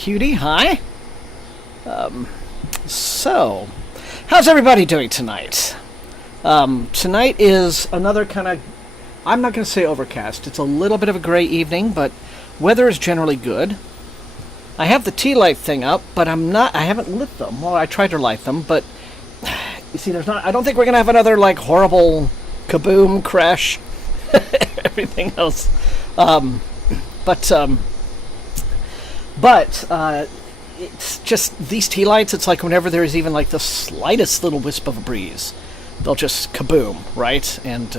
Cutie, hi. So, how's everybody doing tonight? Tonight is another kind of, I'm not going to say overcast. It's a little bit of a gray evening, but weather is generally good. I have the tea light thing up, but I haven't lit them. Well, I tried to light them, but you see, I don't think we're going to have another, like, horrible kaboom crash. Everything else. But it's just these tea lights, it's like whenever there's even like the slightest little wisp of a breeze, they'll just kaboom, right? And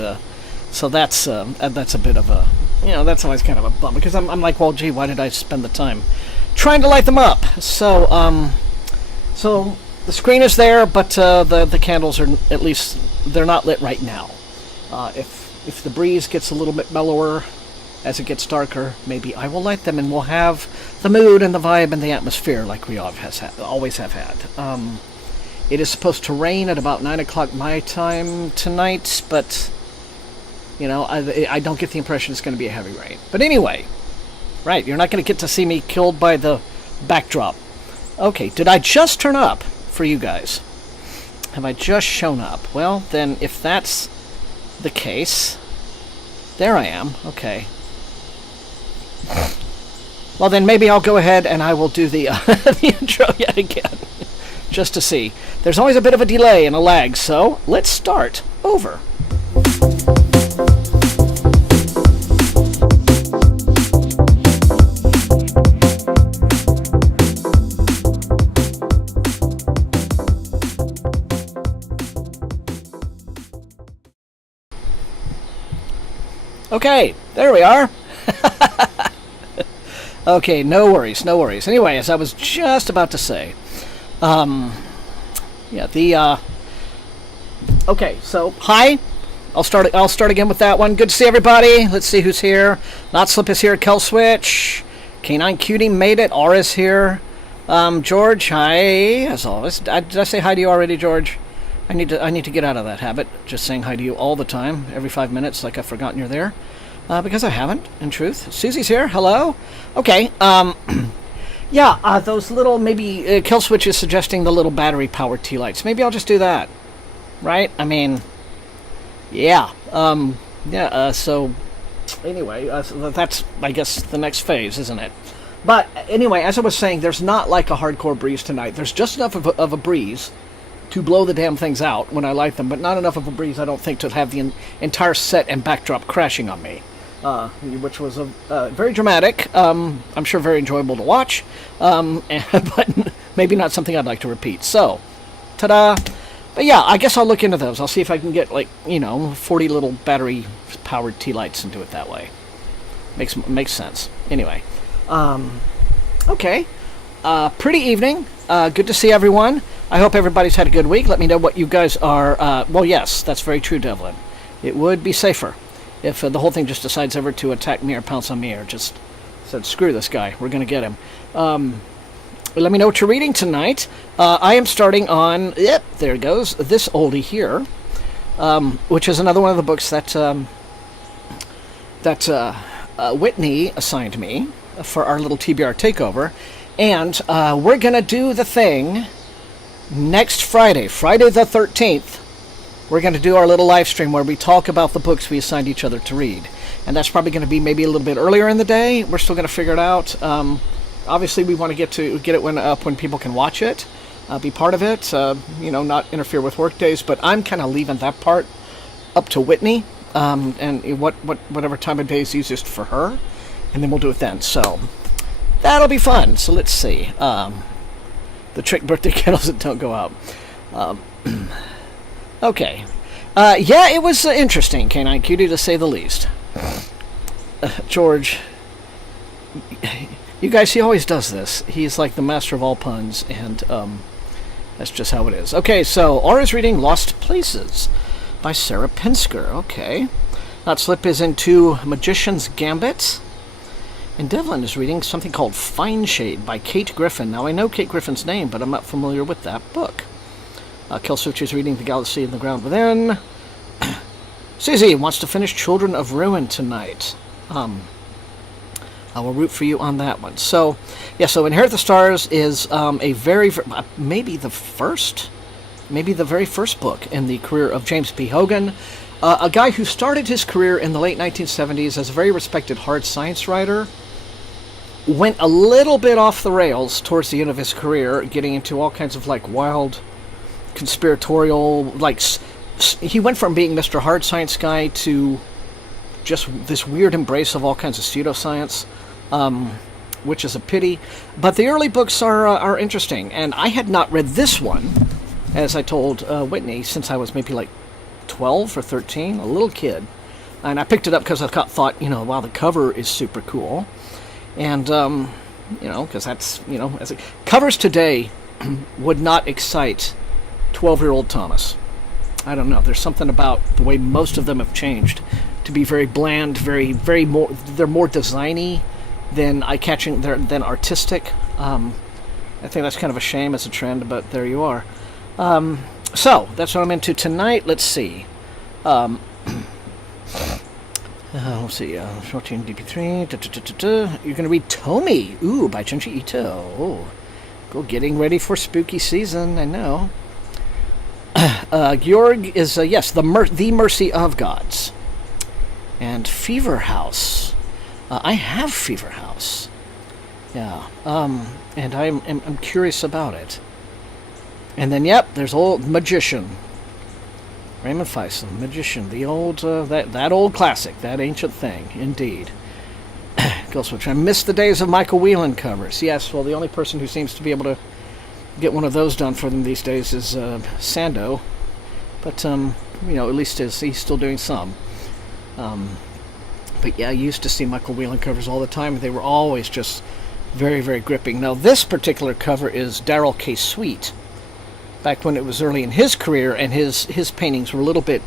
so that's a bit of a, that's always kind of a bum, because I'm like, well, gee, why did I spend the time trying to light them up? So the screen is there, but the candles are, at least, they're not lit right now. If the breeze gets a little bit mellower as it gets darker, maybe I will light them, and we'll have the mood and the vibe and the atmosphere like we always have had. It is supposed to rain at about 9 o'clock my time tonight, but, I don't get the impression it's going to be a heavy rain. But anyway, right, you're not going to get to see me killed by the backdrop. Okay, did I just turn up for you guys? Have I just shown up? Well, then, if that's the case, there I am. Okay. Well, then maybe I'll go ahead and I will do the the intro yet again, just to see. There's always a bit of a delay and a lag, so let's start over. Okay, there we are. Okay, no worries. Anyway, as I was just about to say, okay, so, hi. I'll start again with that one. Good to see everybody. Let's see who's here. Not Slip is here. Kel Switch. Canine Cutie made it. Aura's here. George, hi, as always. Did I say hi to you already, George? I need to get out of that habit, just saying hi to you all the time, every 5 minutes, like I've forgotten you're there. Because I haven't, in truth. Susie's here. Hello. Okay. Those little, maybe, Kill Switch is suggesting the little battery-powered tea lights. Maybe I'll just do that. Right? I mean, yeah. So, anyway, that's, I guess, the next phase, isn't it? But, anyway, as I was saying, there's not like a hardcore breeze tonight. There's just enough of a breeze to blow the damn things out when I light them, but not enough of a breeze, I don't think, to have the entire set and backdrop crashing on me. Which was very dramatic, I'm sure very enjoyable to watch, but maybe not something I'd like to repeat. So, ta-da! But yeah, I guess I'll look into those. I'll see if I can get, 40 little battery-powered tea lights and do it that way. Makes sense. Anyway, okay. Pretty evening. Good to see everyone. I hope everybody's had a good week. Let me know what you guys are... well, yes, that's very true, Devlin. It would be safer if the whole thing just decides ever to attack me or pounce on me, or just said, screw this guy, we're going to get him. Let me know what you're reading tonight. I am starting on... Yep, there it goes. This oldie here, which is another one of the books that Whitney assigned me for our little TBR takeover. And we're going to do the thing next Friday the 13th. We're going to do our little live stream where we talk about the books we assigned each other to read. And that's probably going to be maybe a little bit earlier in the day. We're still going to figure it out. Obviously, we want to get it when people can watch it, be part of it, not interfere with work days. But I'm kind of leaving that part up to Whitney, and whatever time of day is easiest for her. And then we'll do it then. So that'll be fun. So let's see. The trick birthday candles that don't go out. Okay. It was interesting, Canine Cutie, to say the least. George, you guys, he always does this. He's like the master of all puns, and that's just how it is. Okay, so Aura's reading Lost Places by Sarah Pinsker. Okay. Not Slip is into Magician's Gambit. And Devlin is reading something called Fine Shade by Kate Griffin. Now, I know Kate Griffin's name, but I'm not familiar with that book. Kill Switch is reading The Galaxy and the Ground Within. Susie wants to finish Children of Ruin tonight. I will root for you on that one. So, yeah, so Inherit the Stars is a maybe the very first book in the career of James P. Hogan, a guy who started his career in the late 1970s as a very respected hard science writer, went a little bit off the rails towards the end of his career, getting into all kinds of like wild conspiratorial, like he went from being Mr. Hard Science guy to just this weird embrace of all kinds of pseudoscience, which is a pity. But the early books are interesting, and I had not read this one, as I told Whitney, since I was maybe like 12 or 13, a little kid. And I picked it up because I thought, wow, the cover is super cool. And, because that's, covers today would not excite 12-year-old Thomas. I don't know. There's something about the way most of them have changed to be very bland, very more. They're more designy than eye-catching, than artistic. I think that's kind of a shame as a trend, but there you are. So that's what I'm into tonight. Let's see. Let's see. 14 DP3. You're going to read Tomi. Ooh, by Junji Ito. Oh, go getting ready for spooky season. I know. Georg is yes, the Mercy of Gods, and Fever House. I have Fever House. Yeah. And I'm curious about it. And then there's old Magician. Raymond Faisal, Magician, the old that old classic, that ancient thing, indeed. Ghostwitch. I miss the days of Michael Whelan covers. Yes, well, the only person who seems to be able to get one of those done for them these days is Sando, but at least he's still doing some. But yeah, I used to see Michael Whelan covers all the time. They were always just very, very gripping. Now this particular cover is Darrell K. Sweet, back when it was early in his career, and his paintings were a little bit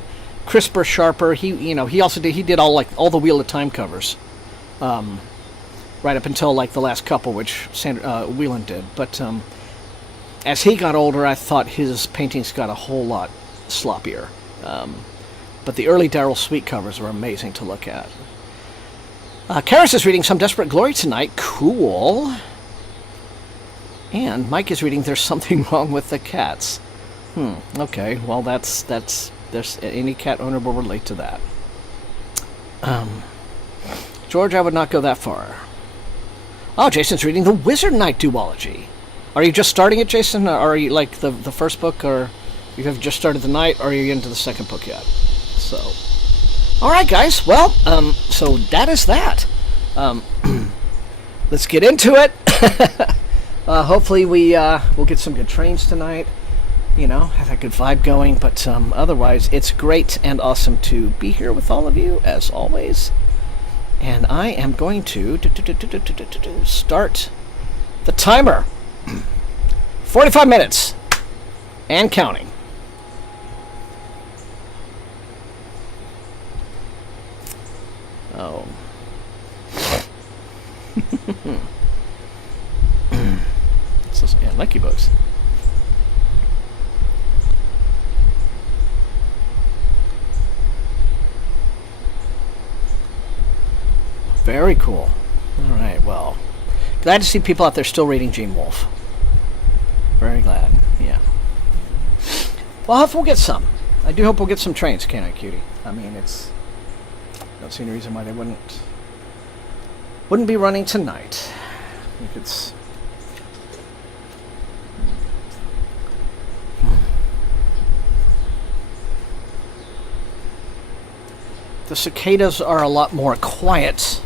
crisper, sharper. He also did all the Wheel of Time covers, right up until like the last couple, which Whelan did. But as he got older, I thought his paintings got a whole lot sloppier. But the early Darrell Sweet covers were amazing to look at. Karis is reading Some Desperate Glory tonight. Cool. And Mike is reading There's Something Wrong with the Cats. Okay, well there's any cat owner will relate to that. George, I would not go that far. Oh, Jason's reading the Wizard Knight duology. Are you just starting it, Jason? Or are you like the first book, or you have just started the night, or are you into the second book yet? So, all right, guys. Well, so that is that. Let's get into it. Hopefully we'll get some good trains tonight. Have a good vibe going. But otherwise, it's great and awesome to be here with all of you as always. And I am going to start the timer. 45 minutes and counting. Oh. Yeah, Lucky Books. Very cool. All right, well, glad to see people out there still reading Gene Wolfe. Very glad, yeah. Well, I hope we'll get some. I do hope we'll get some trains, can't I, Cutie? I mean, I don't see any reason why they wouldn't be running tonight. If it's... The cicadas are a lot more quiet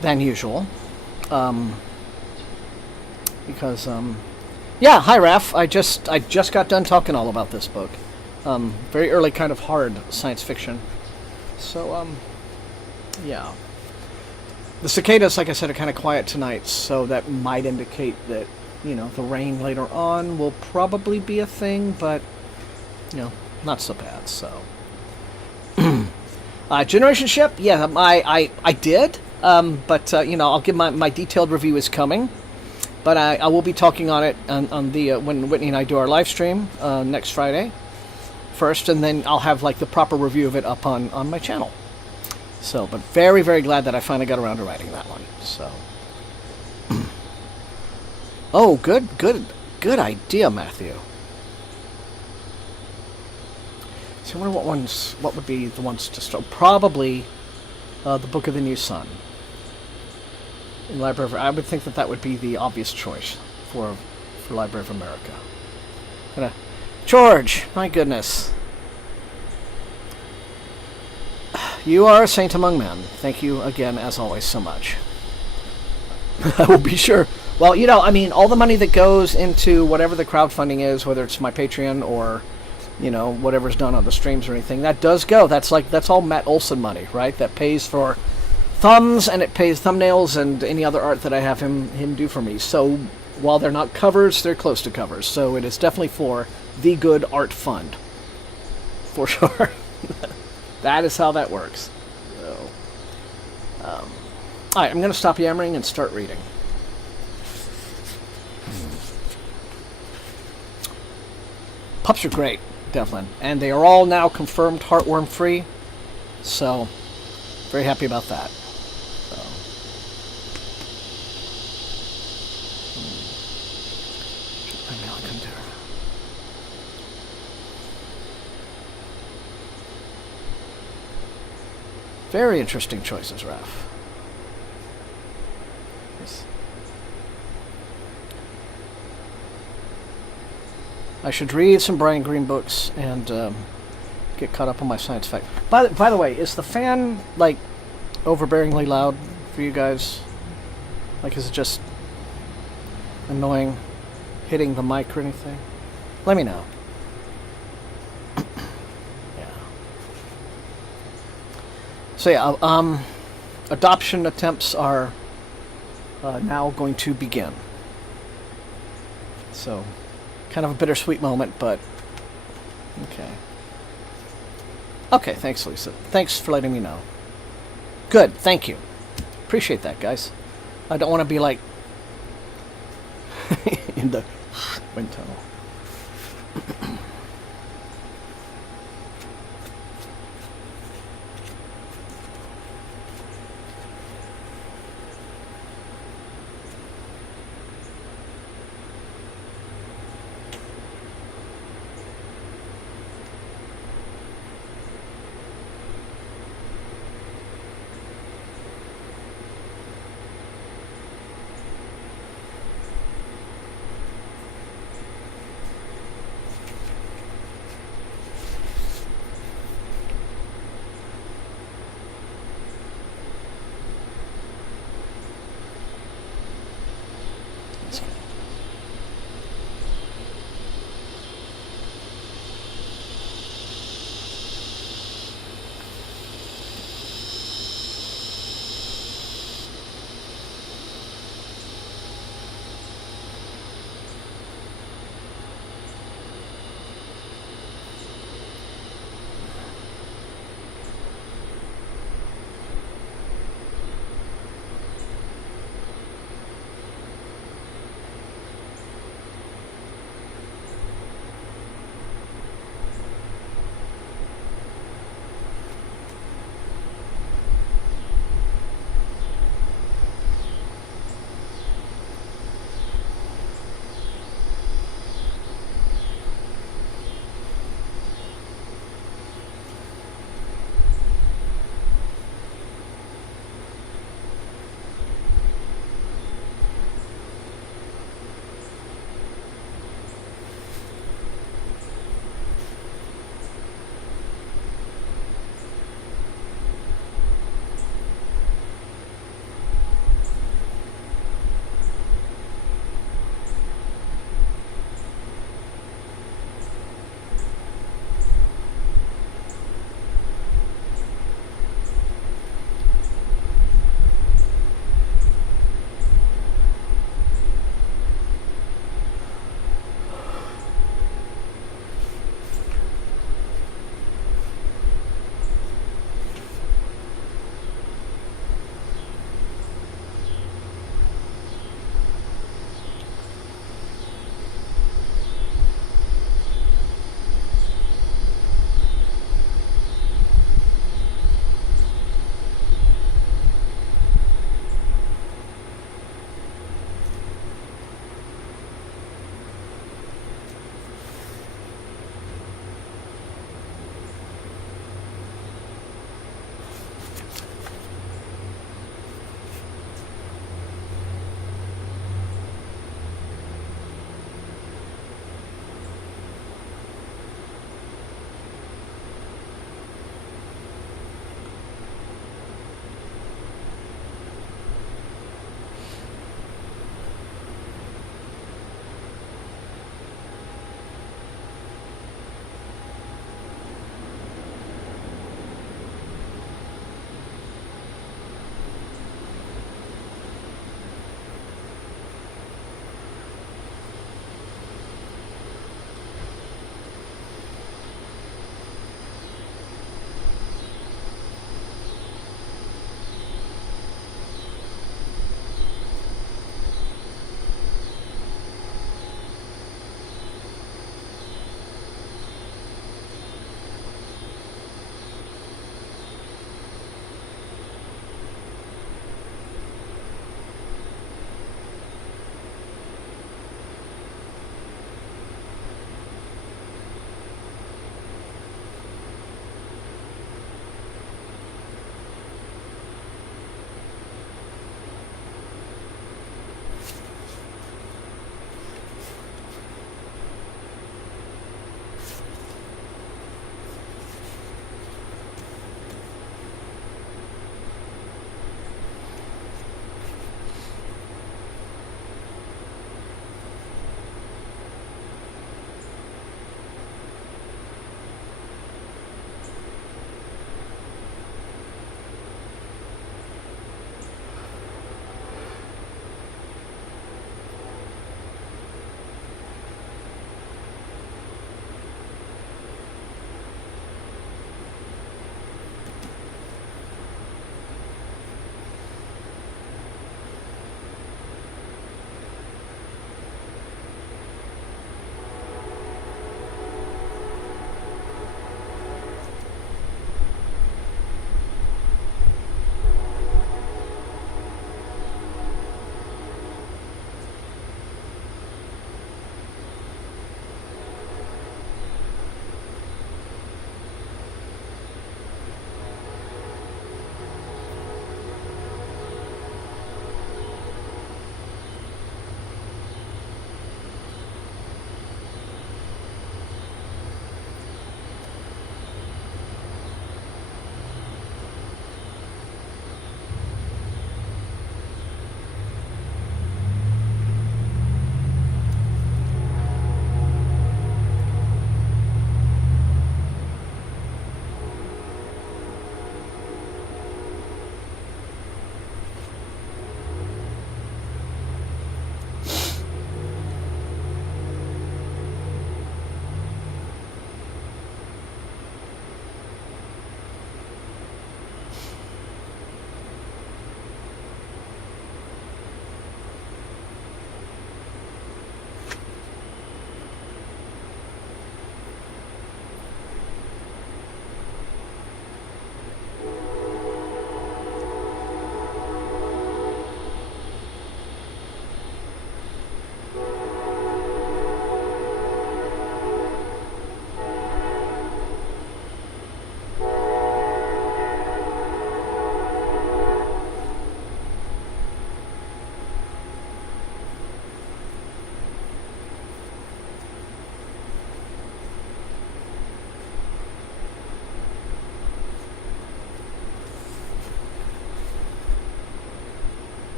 than usual. Because, yeah, hi, Raph. I just got done talking all about this book. Very early kind of hard science fiction. So, yeah. The cicadas, like I said, are kind of quiet tonight, so that might indicate that, the rain later on will probably be a thing, but, not so bad, so. Generation Ship, yeah, I did, but, I'll give my detailed review is coming, but I will be talking on it on the, when Whitney and I do our live stream, next Friday, first, and then I'll have, like, the proper review of it up on my channel. So, but very, very glad that I finally got around to writing that one. So, oh, good idea, Matthew. So, I wonder what would be the ones to start. Probably the Book of the New Sun. In Library of, I would think that would be the obvious choice for Library of America. George, my goodness. You are a saint among men. Thank you again, as always, so much. I will be sure. Well, I mean, all the money that goes into whatever the crowdfunding is, whether it's my Patreon or, whatever's done on the streams or anything, that does go. That's all Matt Olson money, right? That pays for thumbs, and it pays thumbnails and any other art that I have him do for me. So while they're not covers, they're close to covers. So it is definitely for the Good Art Fund. For sure. That is how that works. So, alright, I'm going to stop yammering and start reading. Pups are great, Devlin. And they are all now confirmed heartworm free. So, very happy about that. Very interesting choices, Raf. Yes. I should read some Brian Greene books and get caught up on my science fact. By the way, is the fan, overbearingly loud for you guys? Is it just annoying hitting the mic or anything? Let me know. So yeah, adoption attempts are now going to begin. So, kind of a bittersweet moment, but okay. Okay, thanks, Lisa. Thanks for letting me know. Good, thank you. Appreciate that, guys. I don't want to be in the wind tunnel.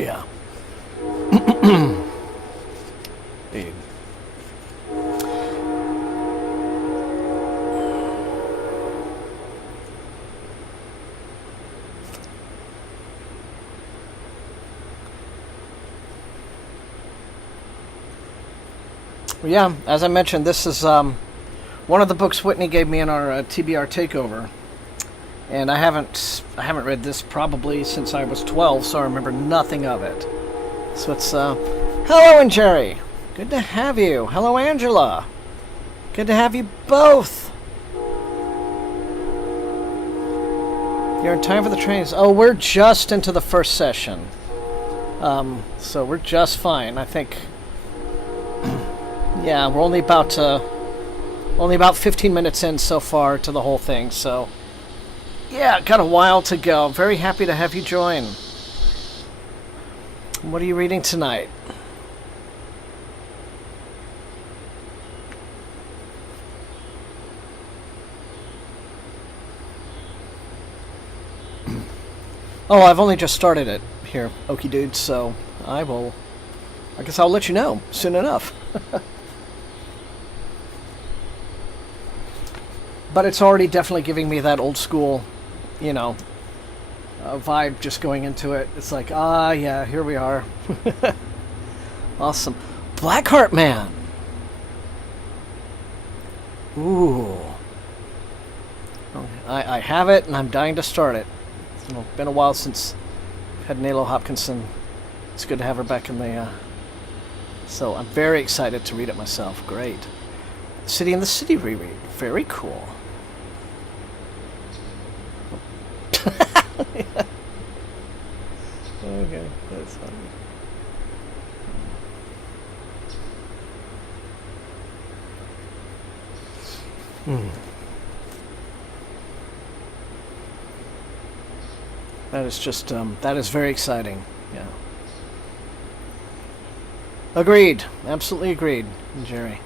yeah. Dude. Yeah, as I mentioned, this is one of the books Whitney gave me in our TBR takeover, and I haven't read this probably since I was 12, so I remember nothing of it. So it's hello, and Jerry, good to have you. Hello, Angela, good to have you both. You're in time for the trains. Oh, we're just into the first session, so we're just fine, I think. Yeah, we're only about 15 minutes in so far to the whole thing, so yeah, got a while to go. Very happy to have you join. What are you reading tonight? Oh, I've only just started it here, Okie dude, so I guess I'll let you know soon enough. But it's already definitely giving me that old school, vibe just going into it. It's like, yeah, here we are. Awesome. Blackheart Man. Ooh. I have it, and I'm dying to start it. It's been a while since I've had Nalo Hopkinson. It's good to have her back in the... So I'm very excited to read it myself. Great. City in the City reread. Very cool. Yeah. Okay, that's funny. That is just, that is very exciting. Yeah. Agreed. Absolutely agreed, Jerry.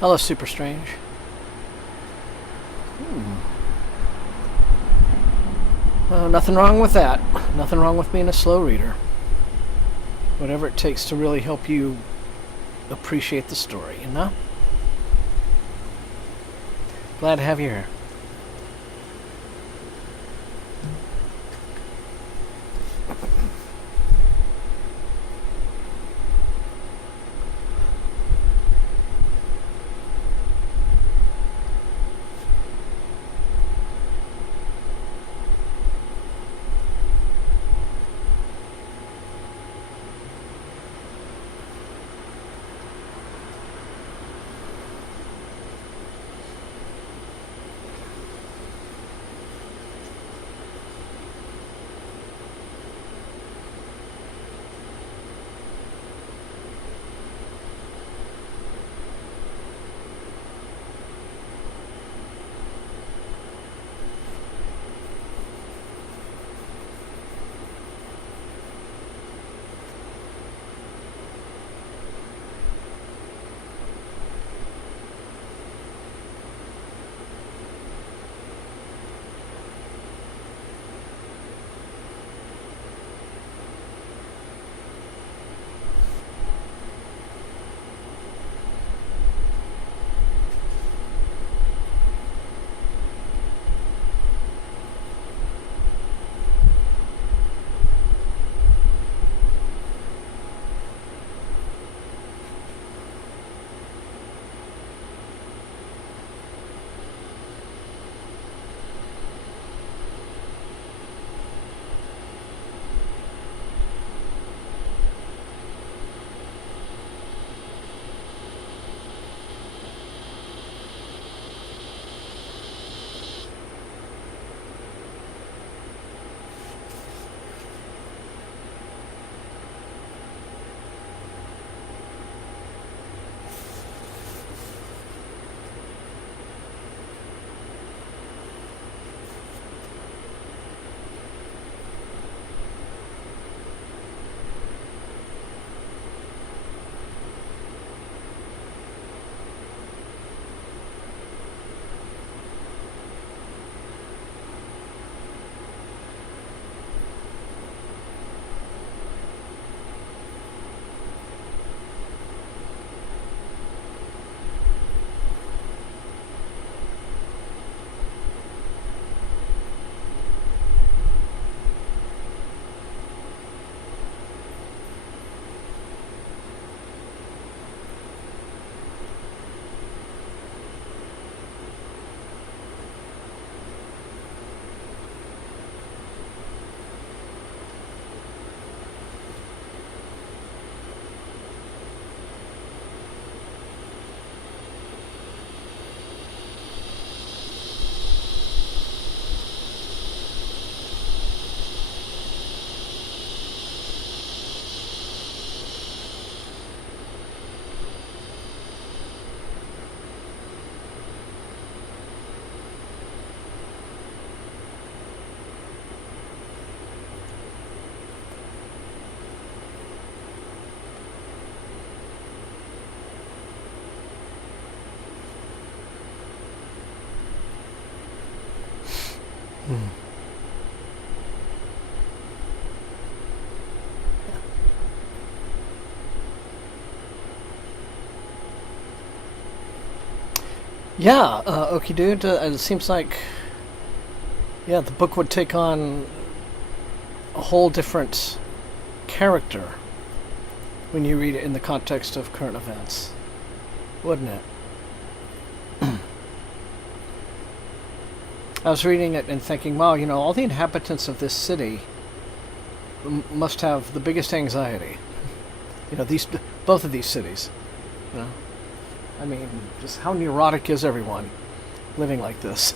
Hello, Super Strange. Nothing wrong with that. Nothing wrong with being a slow reader. Whatever it takes to really help you appreciate the story, you know? Glad to have you here. Yeah, Okie Dude, it seems like, yeah, the book would take on a whole different character when you read it in the context of current events, wouldn't it? I was reading it and thinking, wow, you know, all the inhabitants of this city must have the biggest anxiety. You know, both of these cities, you know. I mean, just how neurotic is everyone living like this?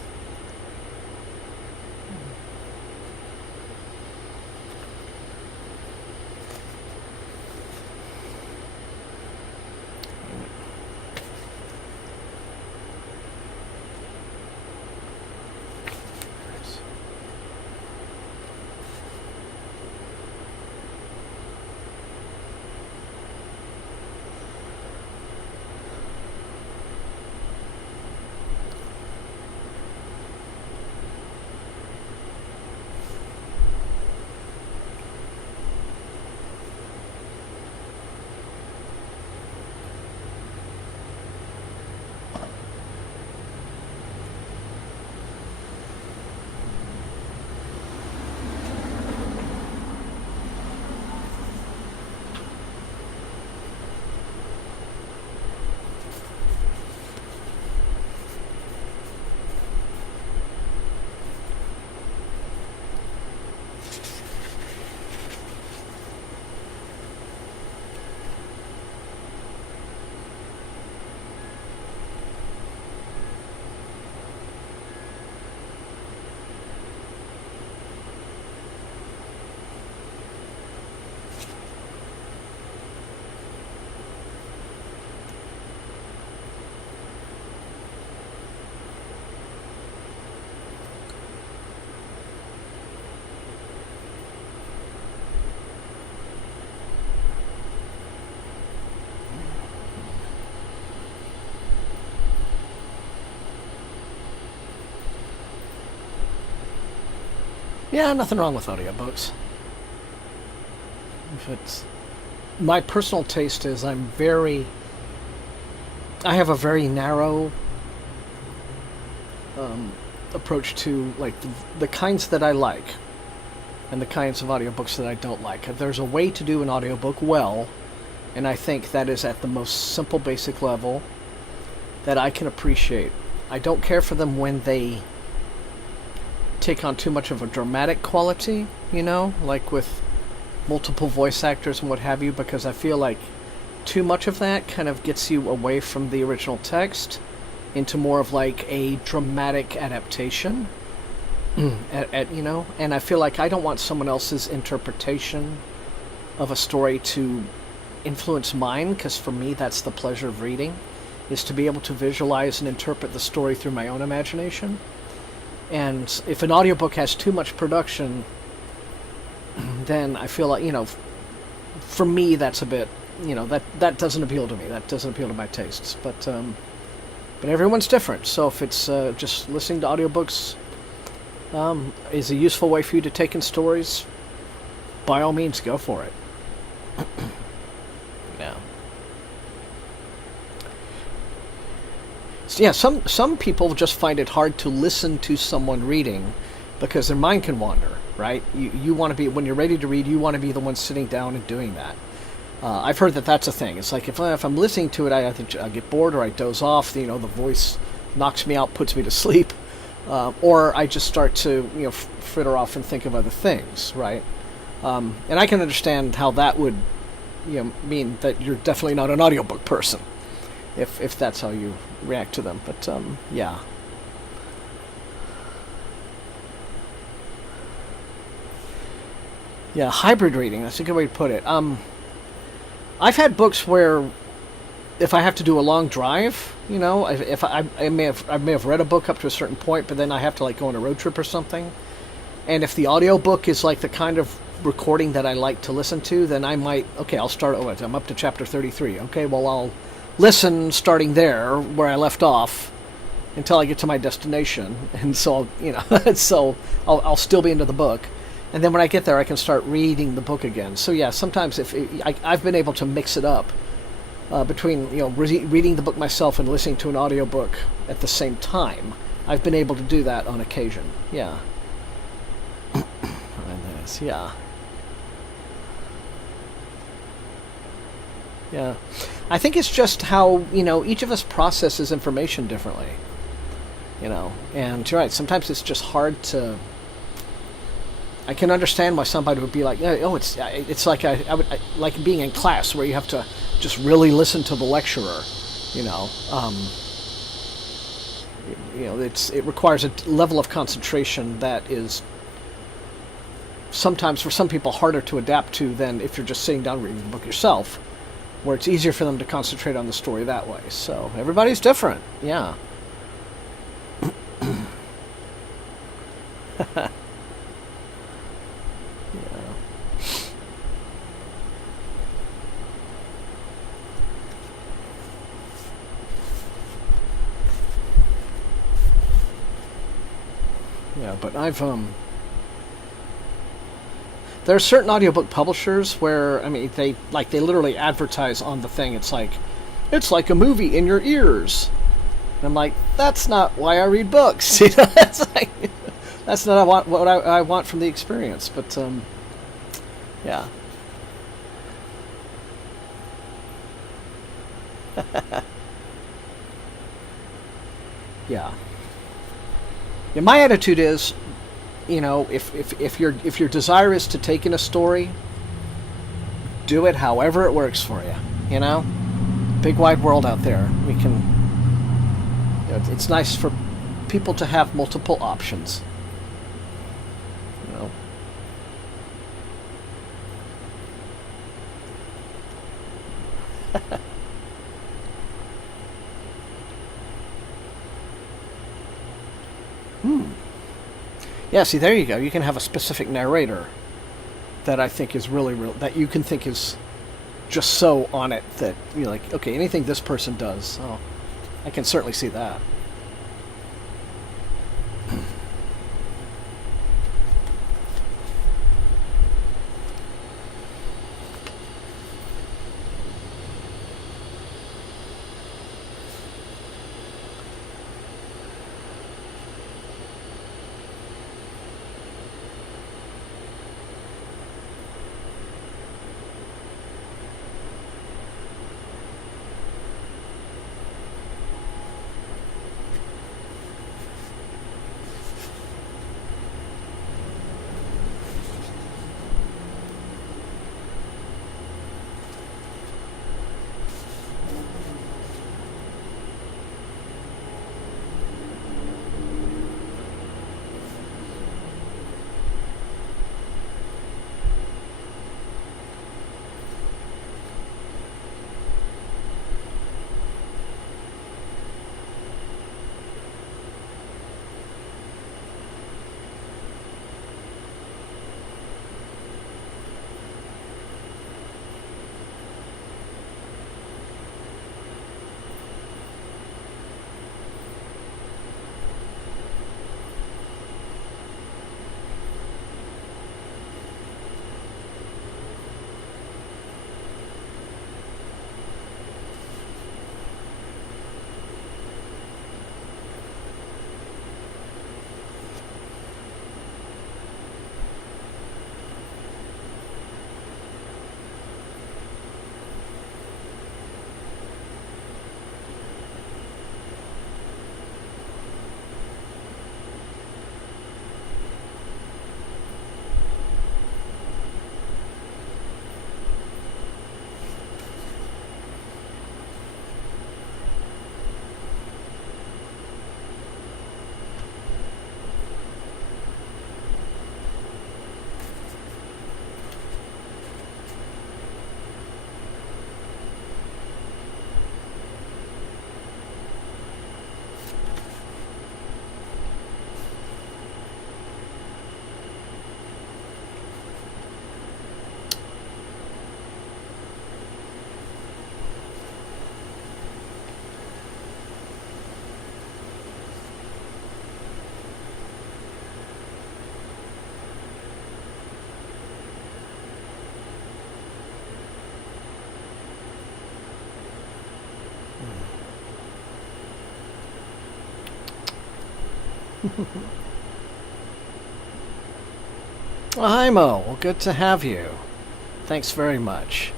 Yeah, nothing wrong with audiobooks. If it's my personal taste is I have a very narrow approach to like the kinds that I like and the kinds of audiobooks that I don't like. There's a way to do an audiobook well, and I think that is at the most simple, basic level that I can appreciate. I don't care for them when they take on too much of a dramatic quality, like with multiple voice actors and what have you, because I feel like too much of that kind of gets you away from the original text into more of like a dramatic adaptation. And I feel like I don't want someone else's interpretation of a story to influence mine, because for me that's the pleasure of reading, is to be able to visualize and interpret the story through my own imagination. And if an audiobook has too much production, then I feel like, for me that's a bit, that doesn't appeal to me. That doesn't appeal to my tastes. But everyone's different. So if it's just listening to audiobooks is a useful way for you to take in stories, by all means, go for it. Yeah. So yeah, some people just find it hard to listen to someone reading because their mind can wander, right? You want to be, when you're ready to read, you want to be the one sitting down and doing that. I've heard that that's a thing. It's like if I'm listening to it, I get bored or I doze off. The voice knocks me out, puts me to sleep, or I just start to fritter off and think of other things, right? And I can understand how that would mean that you're definitely not an audiobook person if that's how you react to them. But yeah. Yeah, hybrid reading, that's a good way to put it. I've had books where if I have to do a long drive, if I may have read a book up to a certain point, but then I have to like go on a road trip or something, and if the audiobook is like the kind of recording that I like to listen to, then I might, I'll start, I'm up to chapter 33. Okay, well, I'll listen starting there where I left off until I get to my destination, and so I'll still be into the book. And then when I get there, I can start reading the book again. So yeah, sometimes I've been able to mix it up between reading the book myself and listening to an audiobook at the same time. I've been able to do that on occasion. Yeah. Yeah. Yeah. I think it's just how each of us processes information differently. And you're right. Sometimes it's just hard to. I can understand why somebody would be like, it's like I would like being in class where you have to just really listen to the lecturer, it requires a level of concentration that is sometimes for some people harder to adapt to than if you're just sitting down reading the book yourself, where it's easier for them to concentrate on the story that way. So everybody's different, yeah. Yeah, but there are certain audiobook publishers where they literally advertise on the thing. It's like a movie in your ears. And I'm like, that's not why I read books. That's not what I want from the experience. But yeah. Yeah. Yeah, my attitude is, if your desire is to take in a story, do it however it works for you. Big wide world out there. We can. It's nice for people to have multiple options. Yeah, see, there you go. You can have a specific narrator that I think is really real, that you can think is just so on it that you're like, okay, anything this person does, I can certainly see that. Well, hi, Mo. Well, good to have you. Thanks very much.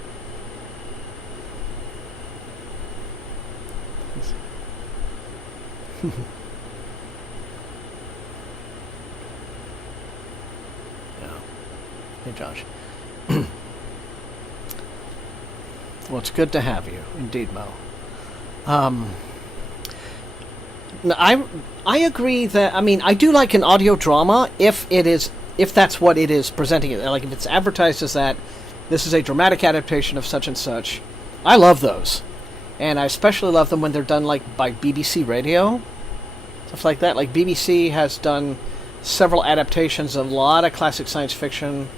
Yeah. Hey, Josh. Well, it's good to have you, indeed, Mo. I agree that, I mean, I do like an audio drama if that's what it is presenting it. Like if it's advertised as that, this is a dramatic adaptation of such and such. I love those, and I especially love them when they're done like by BBC Radio, stuff like that. Like BBC has done several adaptations of a lot of classic science fiction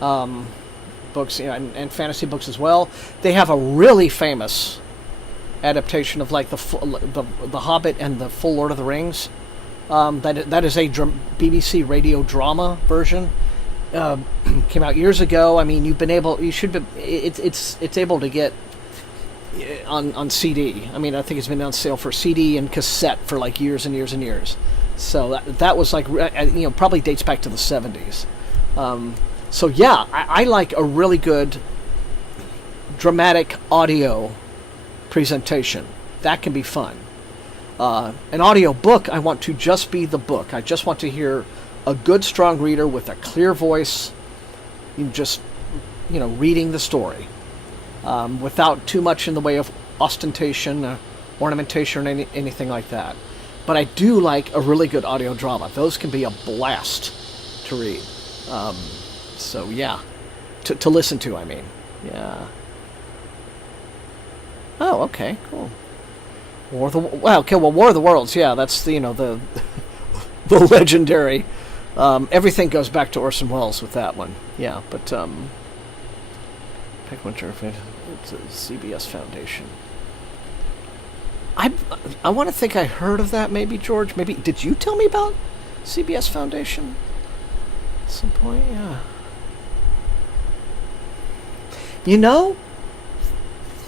books, and fantasy books as well. They have a really famous adaptation of like the Hobbit and the full Lord of the Rings. That is a BBC radio drama version. Came out years ago. I mean, it's able to get on CD. I mean, I think it's been on sale for CD and cassette for like years and years and years. So that was like, probably dates back to the 70s. So yeah, I like a really good dramatic audio presentation. That can be fun. An audio book, I want to just be the book. I just want to hear a good, strong reader with a clear voice, reading the story, without too much in the way of ostentation, ornamentation, or anything like that. But I do like a really good audio drama. Those can be a blast to read. So yeah, to listen to, I mean. Yeah. Oh, okay, cool. War of the Worlds. Yeah, that's the the legendary. Everything goes back to Orson Welles with that one. Yeah, but pick one. It's a CBS Foundation. I want to think I heard of that. Maybe George. Maybe did you tell me about CBS Foundation at some point? Yeah.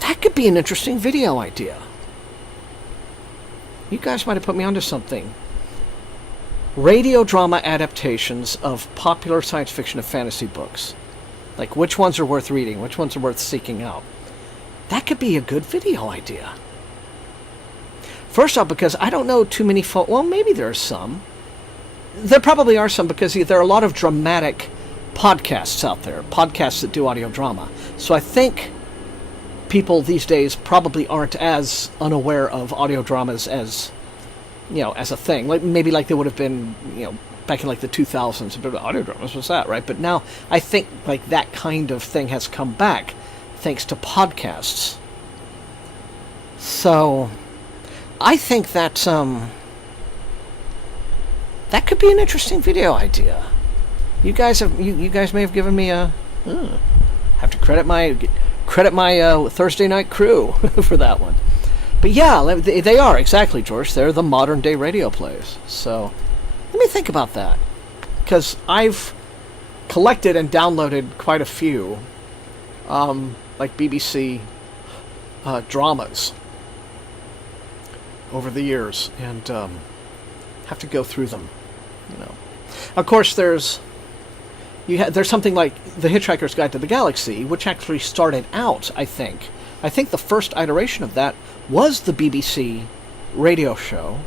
That could be an interesting video idea. You guys might have put me onto something. Radio drama adaptations of popular science fiction and fantasy books. Like, which ones are worth reading? Which ones are worth seeking out? That could be a good video idea. First off, because I don't know too many folk... Well, maybe there are some. There probably are some, because there are a lot of dramatic podcasts out there. Podcasts that do audio drama. So I think people these days probably aren't as unaware of audio dramas as a thing. Like maybe like they would have been, back in like the 2000s. But audio dramas, what's that, right? But now I think like that kind of thing has come back thanks to podcasts. So I think that that could be an interesting video idea. You guys may have given me a. Have to credit my Thursday night crew for that one. But yeah, they are, exactly, George. They're the modern day radio plays. So let me think about that, because I've collected and downloaded quite a few like BBC dramas over the years, and have to go through them. Of course, there's something like The Hitchhiker's Guide to the Galaxy, which actually started out, I think the first iteration of that was the BBC radio show,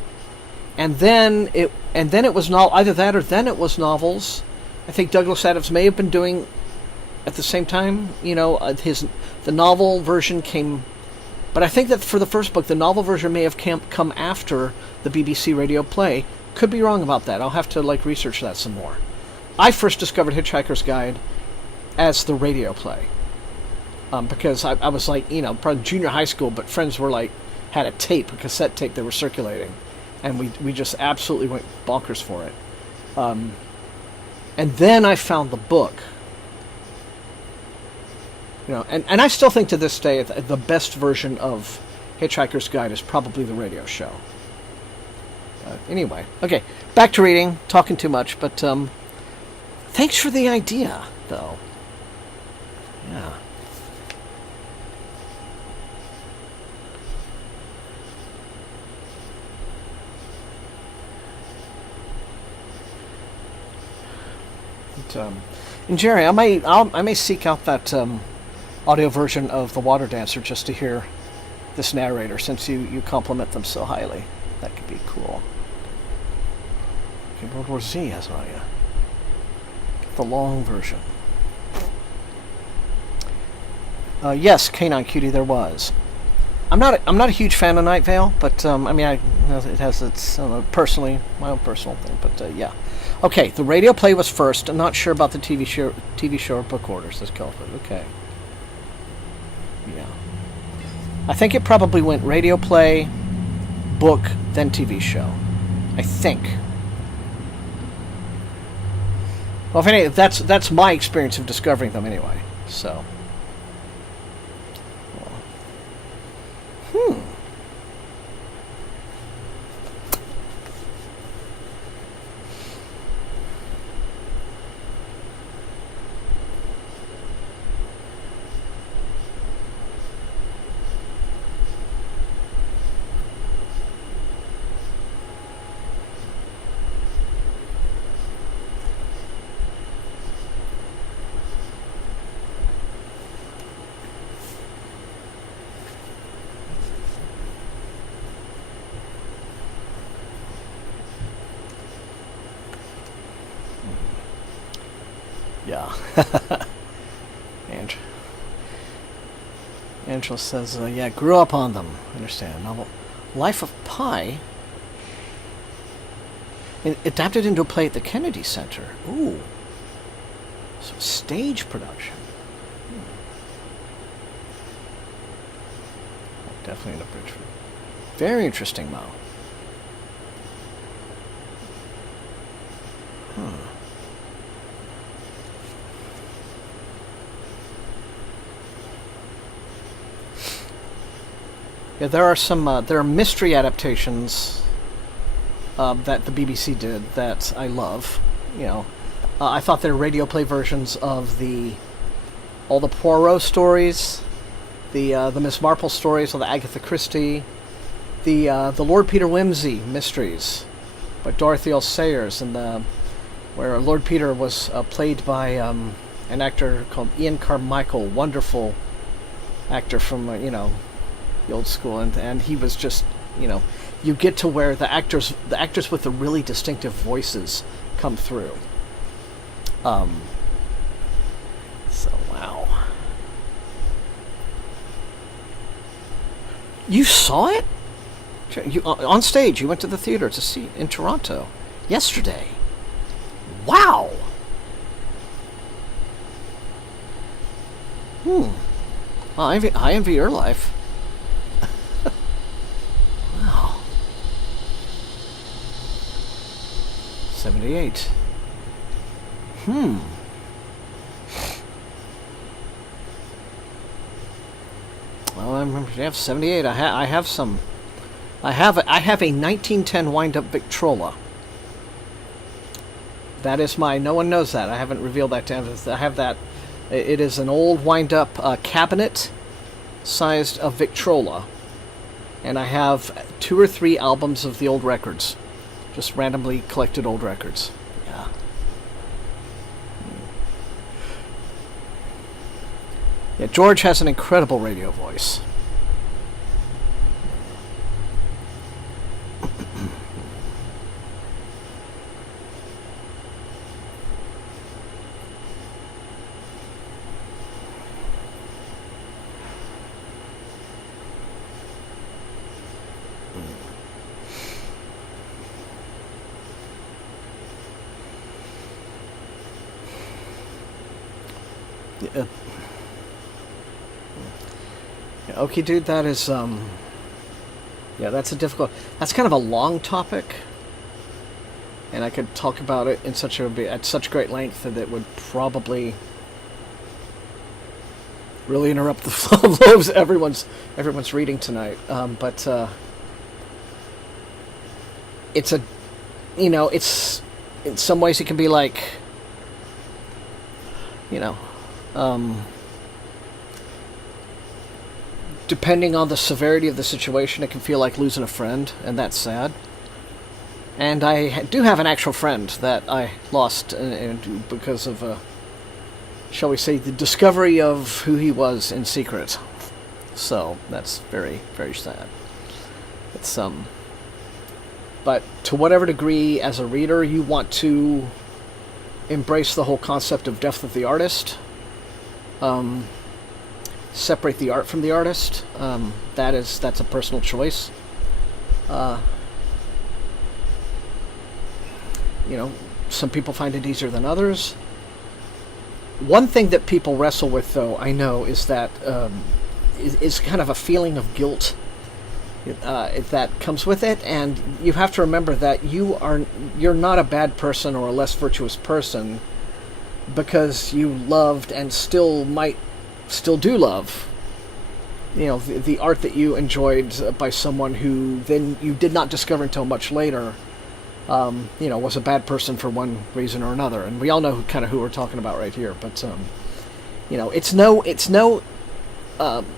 and then it was either that or then it was novels. I think Douglas Adams may have been doing at the same time. The novel version came, but I think that for the first book, the novel version may have come after the BBC radio play. Could be wrong about that. I'll have to research that some more. I first discovered Hitchhiker's Guide as the radio play, because I was probably junior high school, but friends were had a cassette tape they were circulating, and we just absolutely went bonkers for it. And then I found the book, and I still think to this day the best version of Hitchhiker's Guide is probably the radio show. Anyway, okay, back to reading, talking too much, but thanks for the idea, though. Yeah. And Jerry, I may seek out that audio version of The Water Dancer just to hear this narrator, since you compliment them so highly. That could be cool. Okay, World War Z has audio. The long version. Yes, Canine Cutie, there was. I'm not a huge fan of Night Vale, but I mean, it has its personally my own personal thing. But yeah, okay. The radio play was first. I'm not sure about the TV show or book orders. This Calvert. Okay. Yeah, I think it probably went radio play, book, then TV show. I think. Well, if any, that's my experience of discovering them anyway. So. Yeah. Angela says, yeah, grew up on them. Understand. Novel. Life of Pi. Adapted into a play at the Kennedy Center. Ooh. So stage production. Definitely an abridgment. Very interesting, Mo. Yeah, there are mystery adaptations that the BBC did that I love. You know, I thought they were radio play versions of all the Poirot stories, the Miss Marple stories, or the Agatha Christie, the Lord Peter Wimsey mysteries by Dorothy L. Sayers, and where Lord Peter was played by an actor called Ian Carmichael, wonderful actor from the old school, and he was just, you get to where the actors with the really distinctive voices come through. So wow. You saw it? You on stage? You went to the theater to see in Toronto yesterday. Wow. Well, I envy your life. Wow. 78. Well, I remember you have 78. I have some. I have a 1910 wind-up Victrola. That is my. No one knows that. I haven't revealed that to him. I have that. It is an old wind-up cabinet-sized Victrola, and I have 2 or 3 albums of the old records, just randomly collected old records. Yeah. Yeah, George has an incredible radio voice. Okay, dude, that is, yeah, that's that's kind of a long topic, and I could talk about it at such great length that it would probably really interrupt the flow of loaves everyone's reading tonight. But it's it's in some ways it can be like, depending on the severity of the situation, it can feel like losing a friend, and that's sad. And I do have an actual friend that I lost because of, shall we say, the discovery of who he was in secret. So that's very, very sad. It's but to whatever degree, as a reader, you want to embrace the whole concept of death of the artist, separate the art from the artist. That's a personal choice. Some people find it easier than others. One thing that people wrestle with, though, I know, is that is kind of a feeling of guilt that comes with it, and you have to remember that you're not a bad person or a less virtuous person because you loved and still do love the art that you enjoyed by someone who then you did not discover until much later was a bad person for one reason or another. And we all know who we're talking about right here. But it's no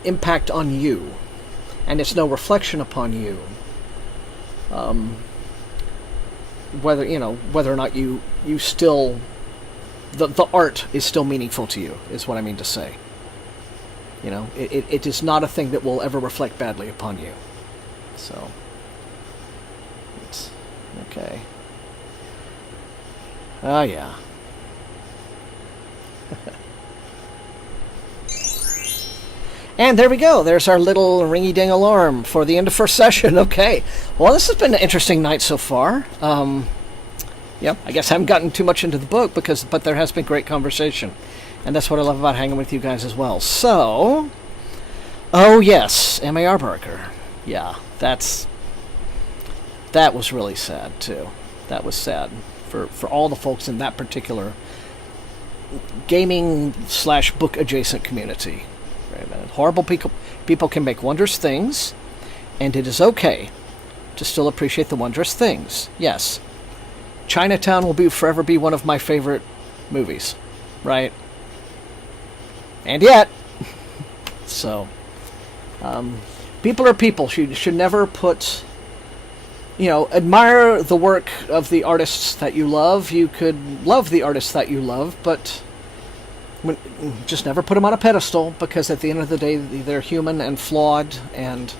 impact on you, and it's no reflection upon you. Whether or not you still the art is still meaningful to you is what I mean to say. It is not a thing that will ever reflect badly upon you. So it's okay. Oh yeah. And there we go. There's our little ringy-ding alarm for the end of first session. Okay. Well, this has been an interesting night so far. I guess I haven't gotten too much into the book but there has been great conversation. And that's what I love about hanging with you guys as well. So, oh yes, M.A. Arbarker. Yeah, that was really sad too. That was sad for all the folks in that particular gaming / book adjacent community. Horrible people can make wondrous things, and it is okay to still appreciate the wondrous things. Yes, Chinatown will forever be one of my favorite movies, right? And yet, so, people are people. You should never put, admire the work of the artists that you love. You could love the artists that you love, but just never put them on a pedestal, because at the end of the day, they're human and flawed and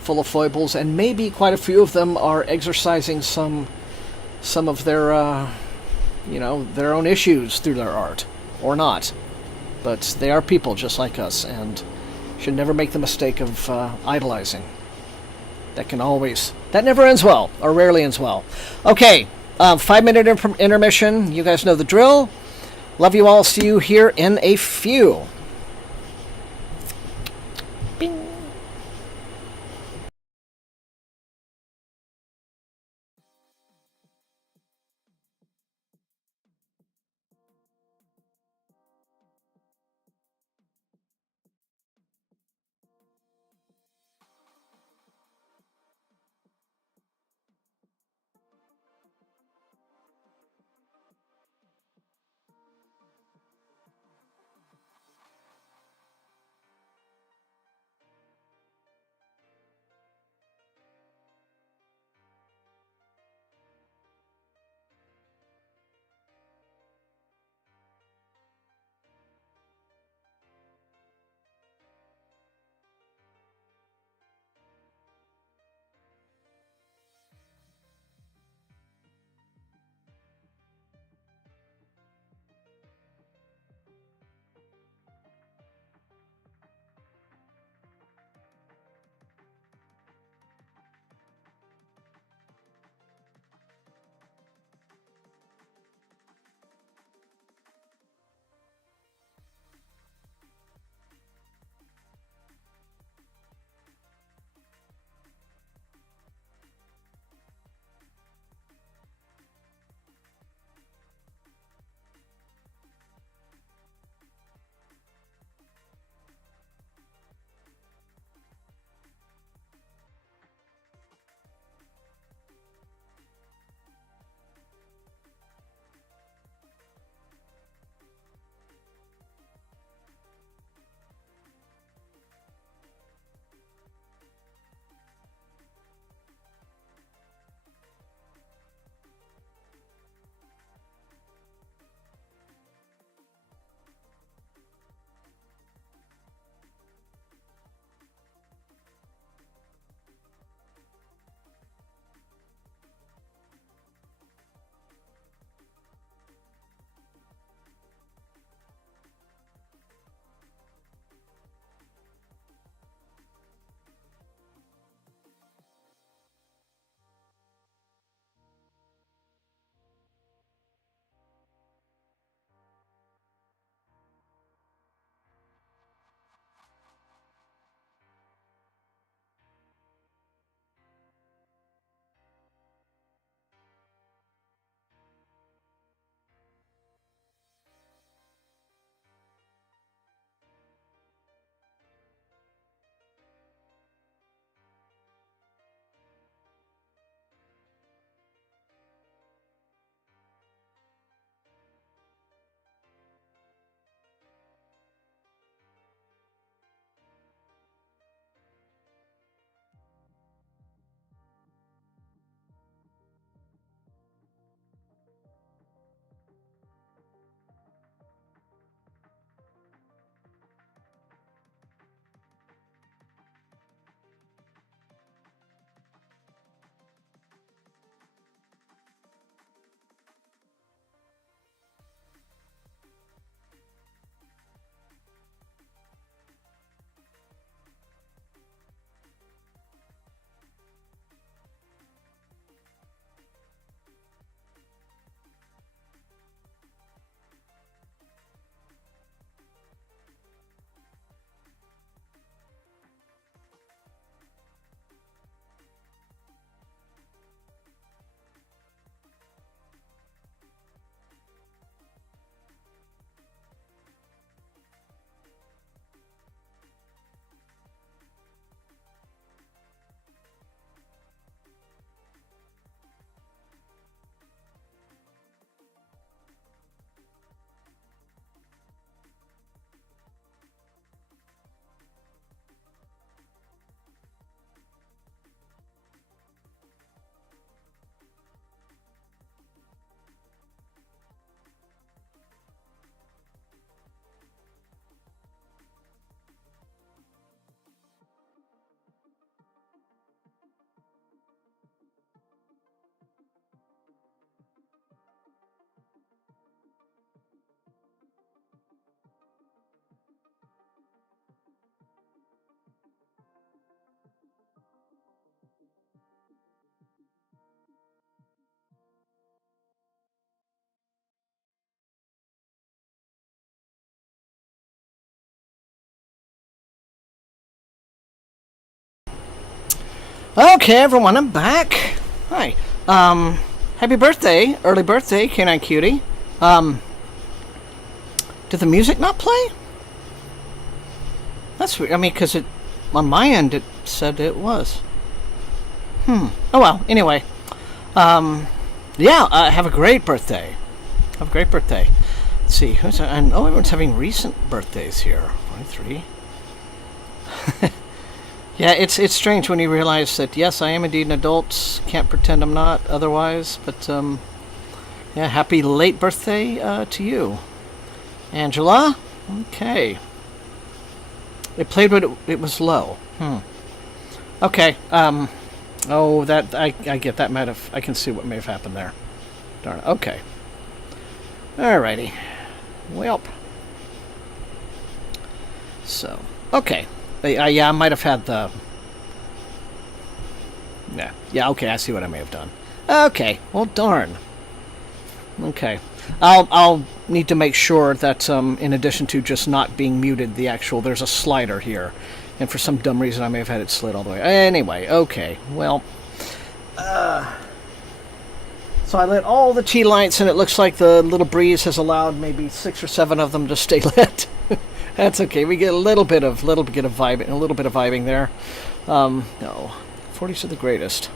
full of foibles, and maybe quite a few of them are exercising some of their, their own issues through their art, or not. But they are people just like us, and should never make the mistake of idolizing. That never ends well, or rarely ends well. Okay, 5-minute intermission. You guys know the drill. Love you all. See you here in a few. Bing. Okay, everyone, I'm back. Hi. Happy birthday, early birthday, Canine Cutie. Did the music not play? That's weird. I mean, because it, on my end, it said it was. Oh well. Anyway, yeah. Have a great birthday. Have a great birthday. Let's see. Who's? And oh, everyone's having recent birthdays here. 23. Yeah, it's strange when you realize that yes, I am indeed an adult. Can't pretend I'm not otherwise. But yeah, happy late birthday to you, Angela. Okay. It played, but it was low. Okay. Oh, that I get that might have. I can see what may have happened there. Darn it. Okay. Alrighty. Welp. So okay. Yeah, I might have had the. Yeah. Okay, I see what I may have done. Okay. Well, darn. Okay. I'll need to make sure that in addition to just not being muted, there's a slider here, and for some dumb reason I may have had it slid all the way. Anyway, okay. Well. So I lit all the tea lights, and it looks like the little breeze has allowed maybe 6 or 7 of them to stay lit. That's okay. We get a little bit of vibing there. No, 40s are the greatest.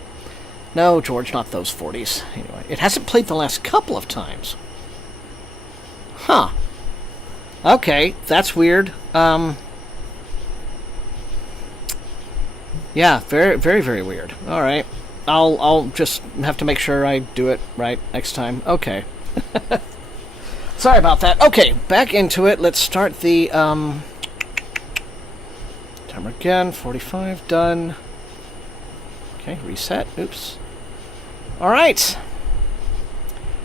No, George, not those 40s. Anyway, it hasn't played the last couple of times. Huh. Okay, that's weird. Yeah, very, very, very weird. All right. I'll just have to make sure I do it right next time. Okay. Sorry about that. Okay, back into it. Let's start the timer again. 45 done. Okay, reset. Oops. All right.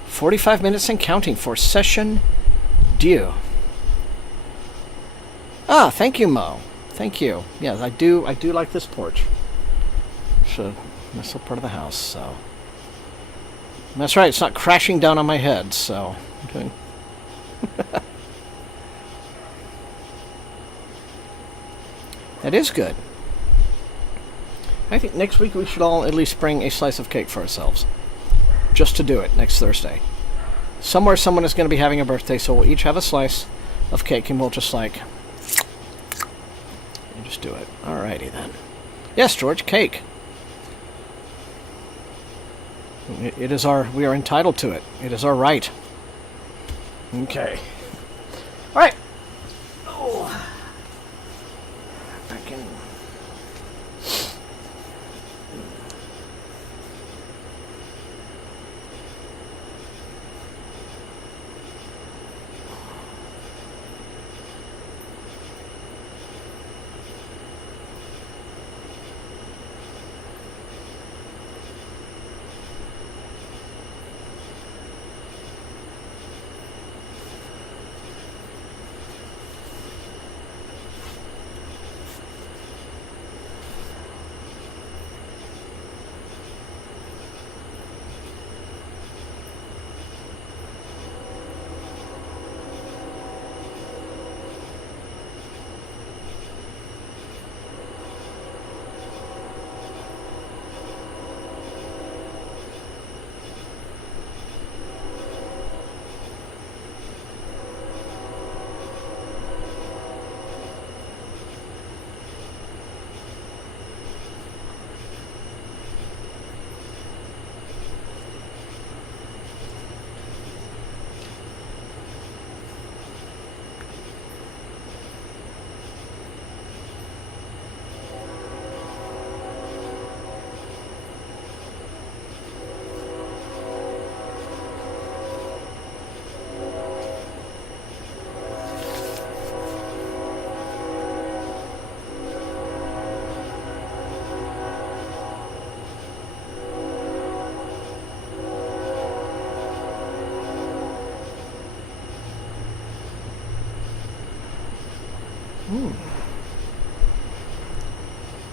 45 minutes and counting for session due. Ah, thank you, Mo. Thank you. Yes, I do like this porch. So nice little part of the house. So that's right. It's not crashing down on my head. So I'm doing. That is good. I think next week we should all at least bring a slice of cake for ourselves. Just to do it next Thursday. Somewhere someone is going to be having a birthday, so we'll each have a slice of cake and we'll just just do it. Alrighty then. Yes, George, cake. We are entitled to it. It is our right. Okay. Alright. Oh. Back in.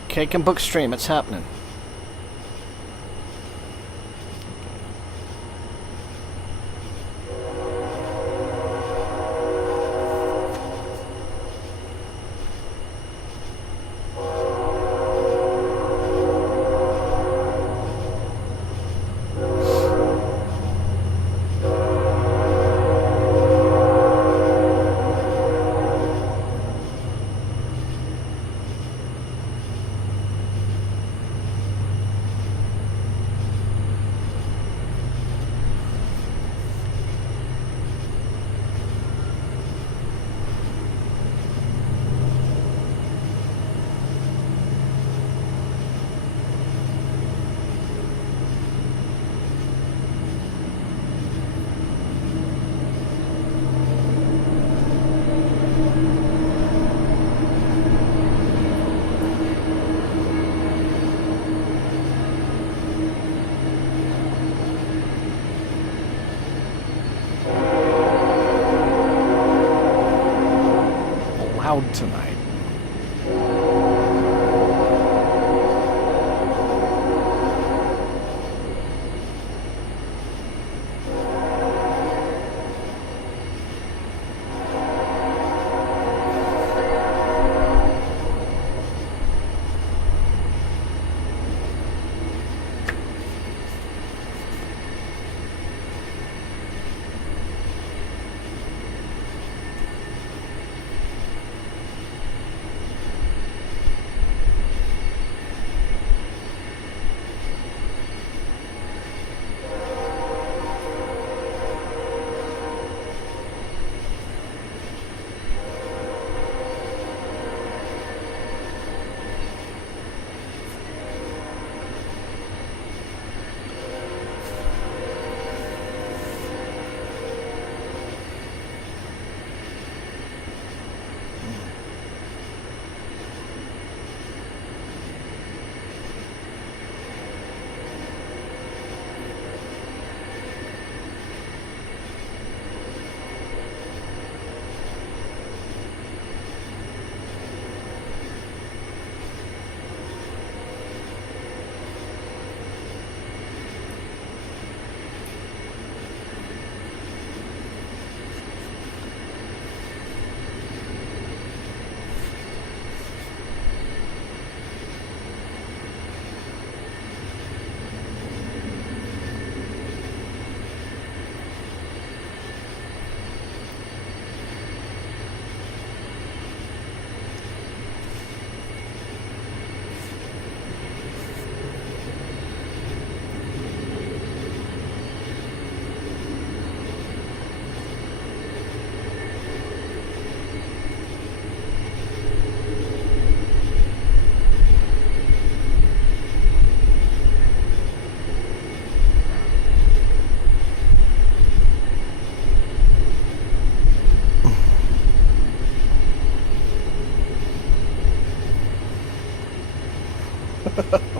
Cake and book stream, it's happening. loud tonight.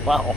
Wow.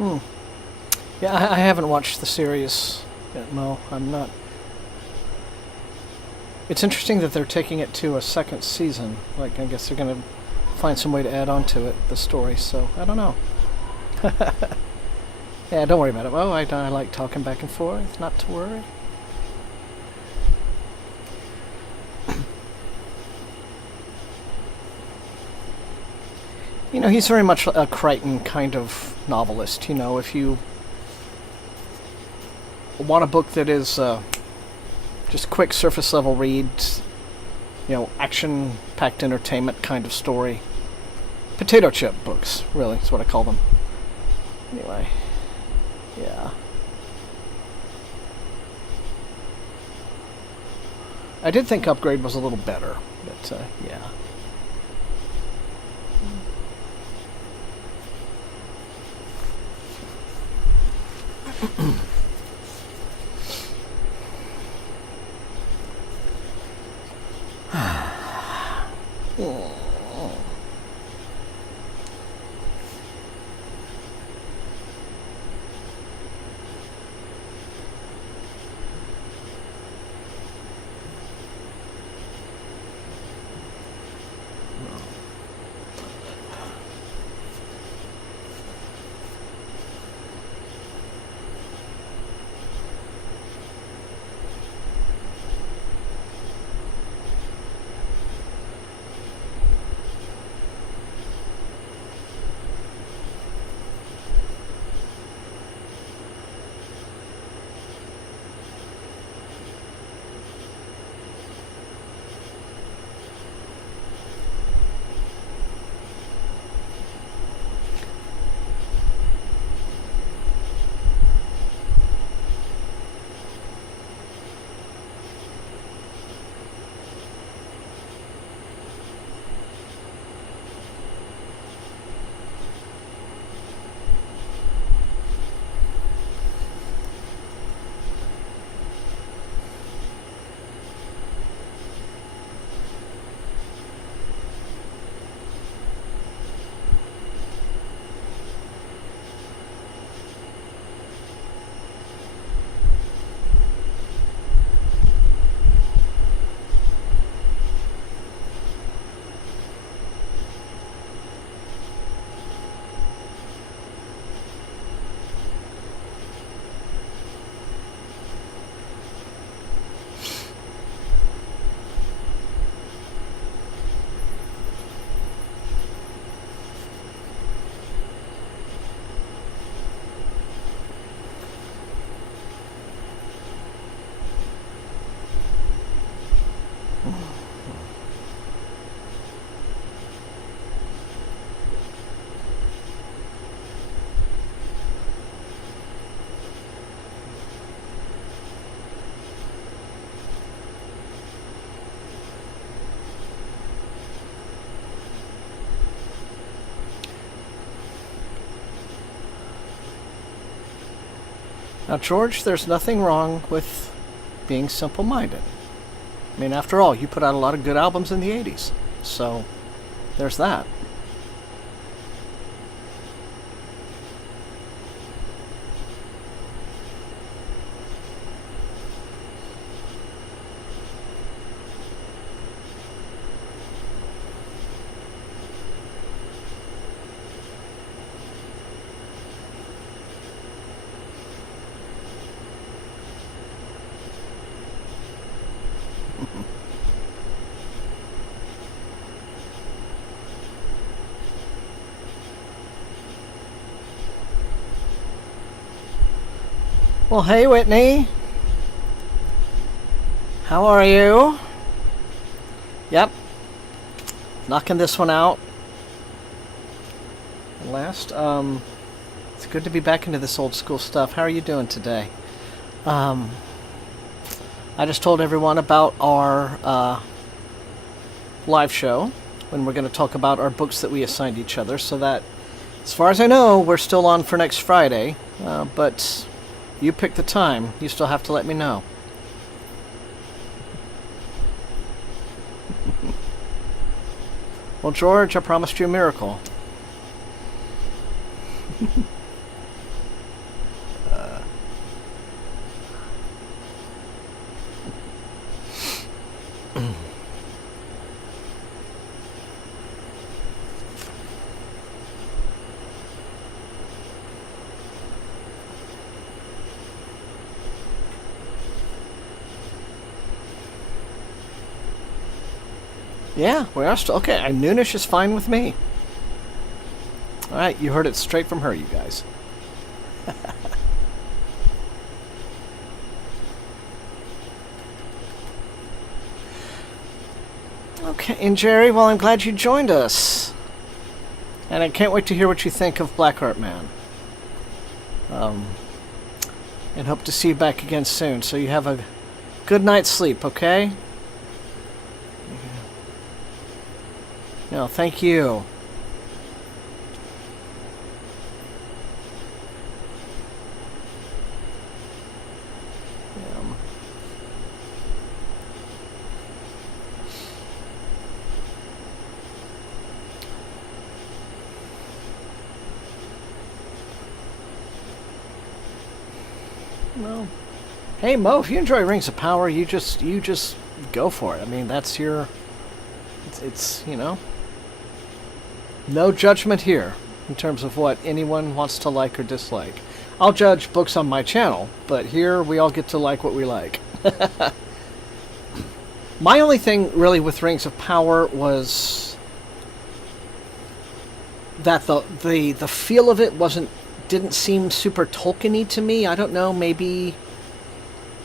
Yeah, I haven't watched the series yet. No, I'm not. It's interesting that they're taking it to a second season. Like, I guess they're going to find some way to add on to it, the story, so I don't know. Yeah, don't worry about it. Oh, I like talking back and forth, not to worry. You know, he's very much a Crichton kind of novelist. You know, if you want a book that is just quick surface level reads, you know, action packed entertainment kind of story, potato chip books, really, is what I call them. Anyway, yeah. I did think Upgrade was a little better, but yeah. Now, George, there's nothing wrong with being simple-minded. I mean, after all, you put out a lot of good albums in the 80s. So, there's that. Well, hey, Whitney. How are you? Yep. Knocking this one out. Last, it's good to be back into this old school stuff. How are you doing today? I just told everyone about our live show when we're going to talk about our books that we assigned each other, so that, as far as I know, we're still on for next Friday, but you pick the time. You still have to let me know. Well, George, I promised you a miracle. Yeah, we are still... Okay, noonish is fine with me. Alright, you heard it straight from her, you guys. Okay, and Jerry, well, I'm glad you joined us. And I can't wait to hear what you think of Blackheart Man. And hope to see you back again soon. So you have a good night's sleep, okay? No, thank you. Well, hey Mo, if you enjoy Rings of Power, you just go for it. I mean, that's your... It's you know... No judgment here in terms of what anyone wants to like or dislike. I'll judge books on my channel, but here we all get to like what we like. My only thing really with Rings of Power was that the feel of it didn't seem super Tolkien-y to me. I don't know, maybe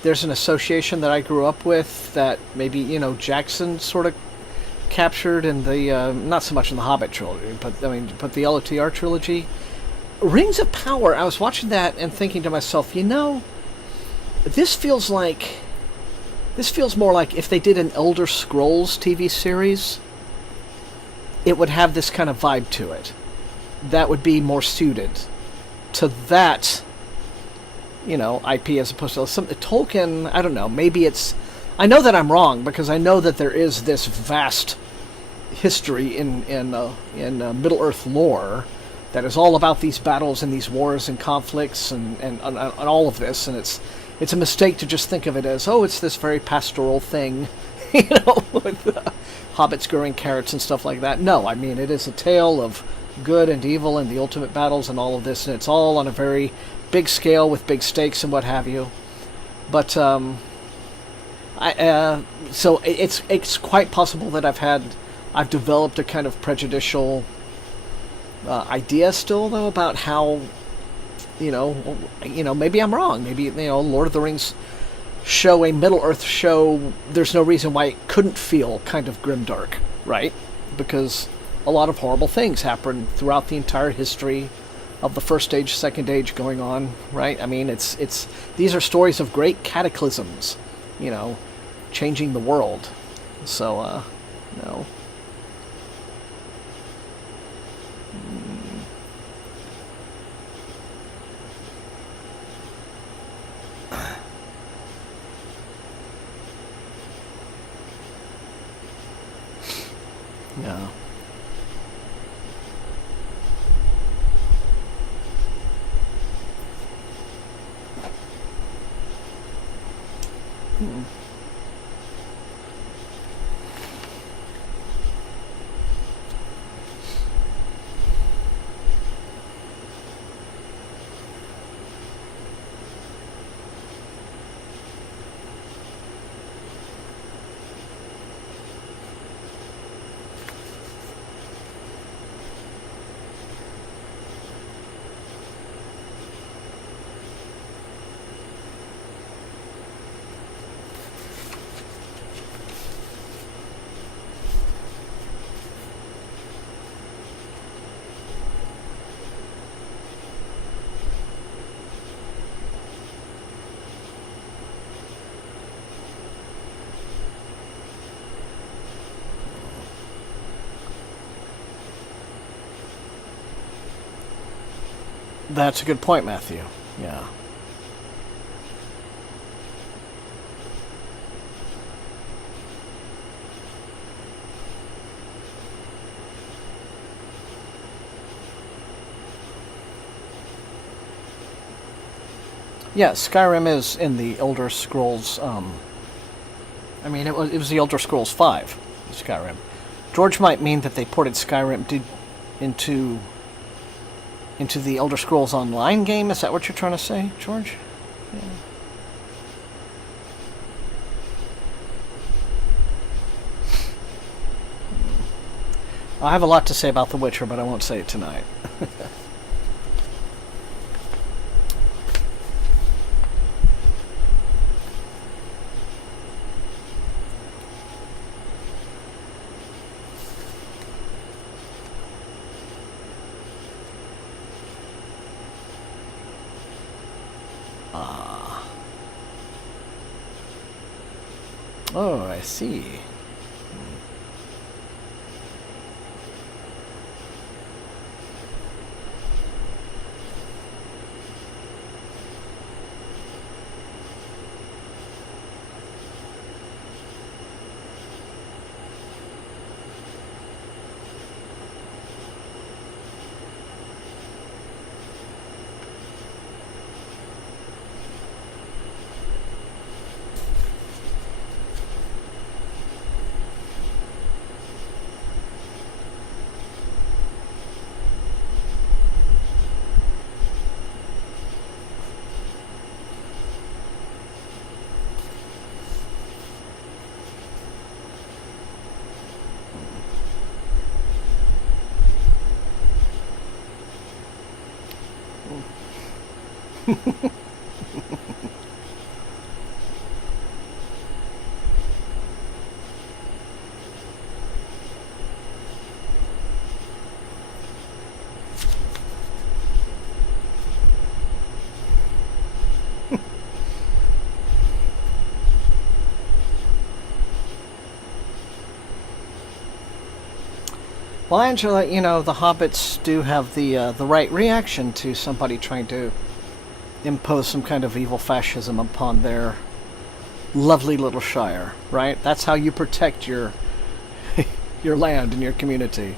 there's an association that I grew up with that maybe, you know, Jackson sort of captured in the, not so much in the Hobbit trilogy, but the LOTR trilogy. Rings of Power, I was watching that and thinking to myself, you know, this feels more like if they did an Elder Scrolls TV series, it would have this kind of vibe to it. That would be more suited to that, you know, IP as opposed to some Tolkien. I don't know, maybe it's... I know that I'm wrong, because I know that there is this vast history in Middle-earth lore that is all about these battles and these wars and conflicts and all of this, and it's a mistake to just think of it as, oh, it's this very pastoral thing, you know, with hobbits growing carrots and stuff like that. No, I mean, it is a tale of good and evil and the ultimate battles and all of this, and it's all on a very big scale with big stakes and what have you. But, so it's quite possible that I've developed a kind of prejudicial idea still, though, about how, you know, maybe I'm wrong. Maybe, you know, Lord of the Rings show, a Middle-earth show, there's no reason why it couldn't feel kind of grimdark, right? Because a lot of horrible things happen throughout the entire history of the First Age, Second Age going on, right? I mean, these are stories of great cataclysms, you know, changing the world. So, no. No. That's a good point, Matthew. Yeah. Yeah, Skyrim is in the Elder Scrolls. I mean, it was the Elder Scrolls 5, Skyrim. George might mean that they ported Skyrim into the Elder Scrolls Online game. Is that what you're trying to say, George? Yeah. I have a lot to say about The Witcher, but I won't say it tonight. Oh, I see. Well, Angela, you know, the hobbits do have the right reaction to somebody trying to impose some kind of evil fascism upon their lovely little shire, right? That's how you protect your your land and your community.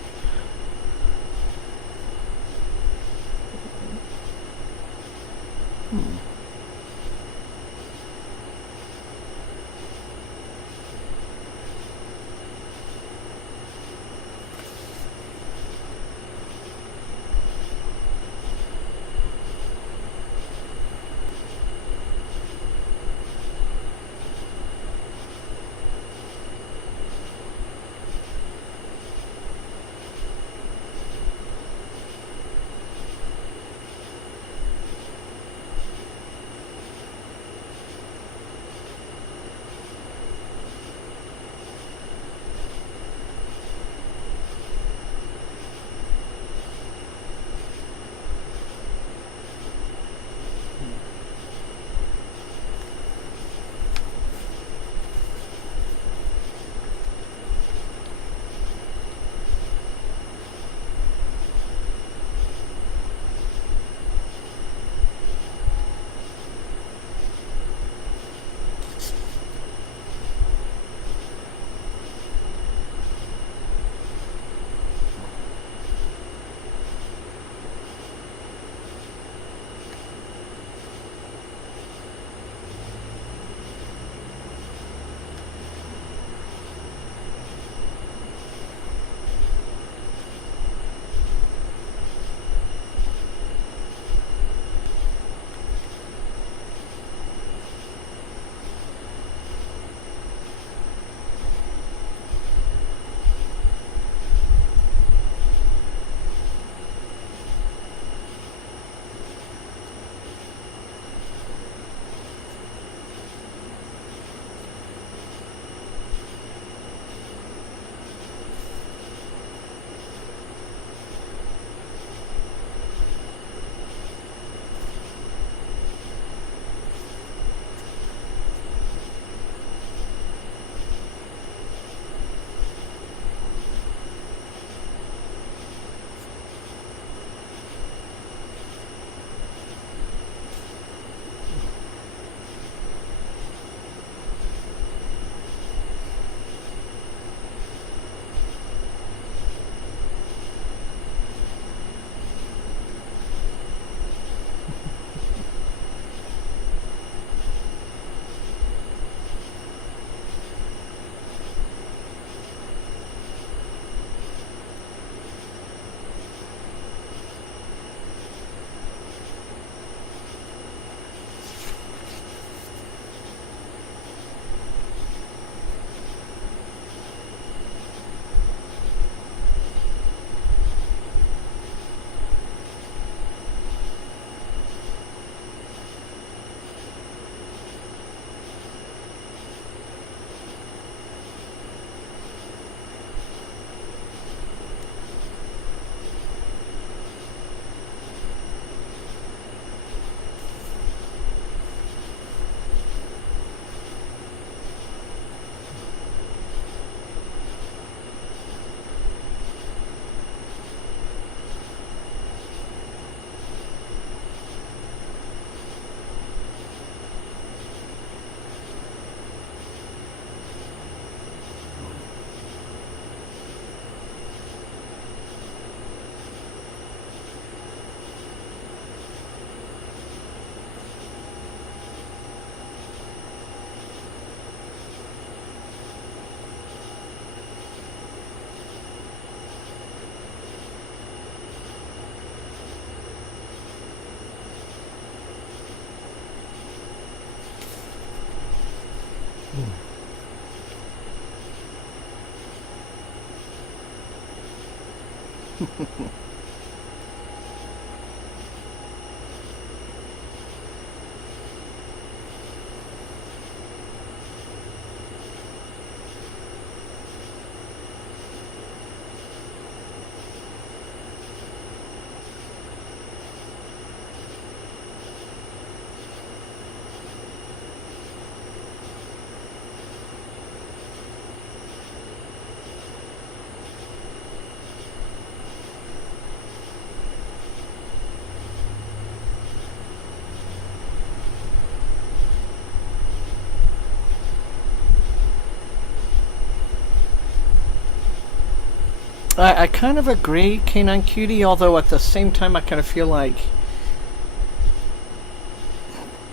I kind of agree, Canine Cutie, although at the same time I kind of feel like...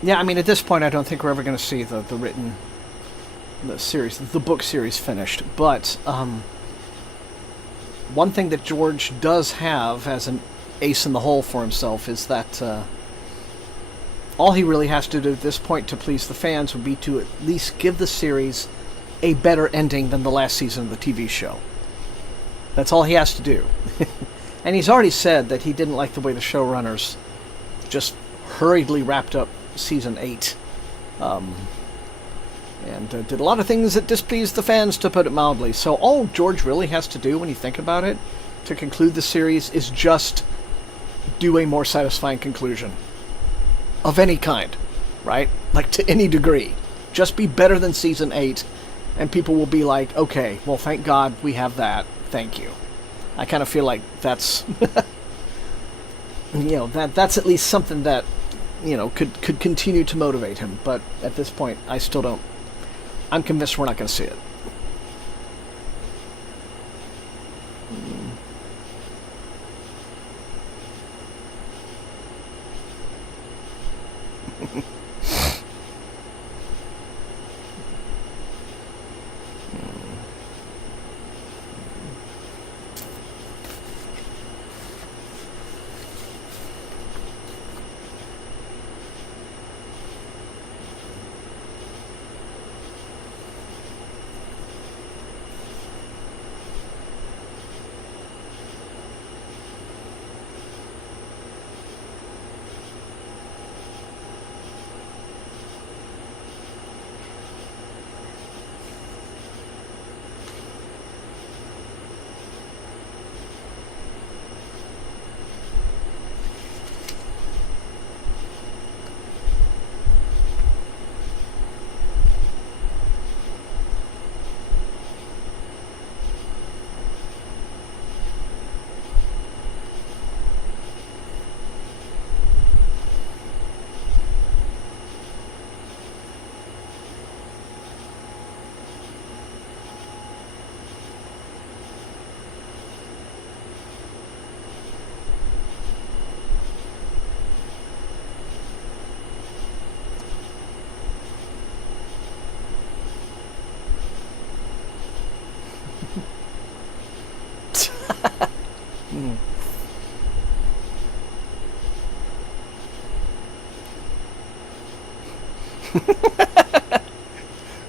Yeah, I mean, at this point I don't think we're ever going to see the written... the book series finished. But, one thing that George does have as an ace in the hole for himself is that all he really has to do at this point to please the fans would be to at least give the series a better ending than the last season of the TV show. That's all he has to do. And he's already said that he didn't like the way the showrunners just hurriedly wrapped up Season 8. And did a lot of things that displeased the fans, to put it mildly. So all George really has to do, when you think about it, to conclude the series is just do a more satisfying conclusion. Of any kind, right? Like, to any degree. Just be better than Season 8, and people will be like, okay, well, thank God we have that. Thank you. I kind of feel like that's, that's at least something that, could continue to motivate him. But at this point, I still don't. I'm convinced we're not going to see it.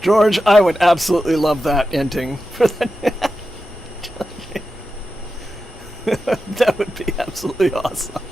George, I would absolutely love that ending for that. That would be absolutely awesome.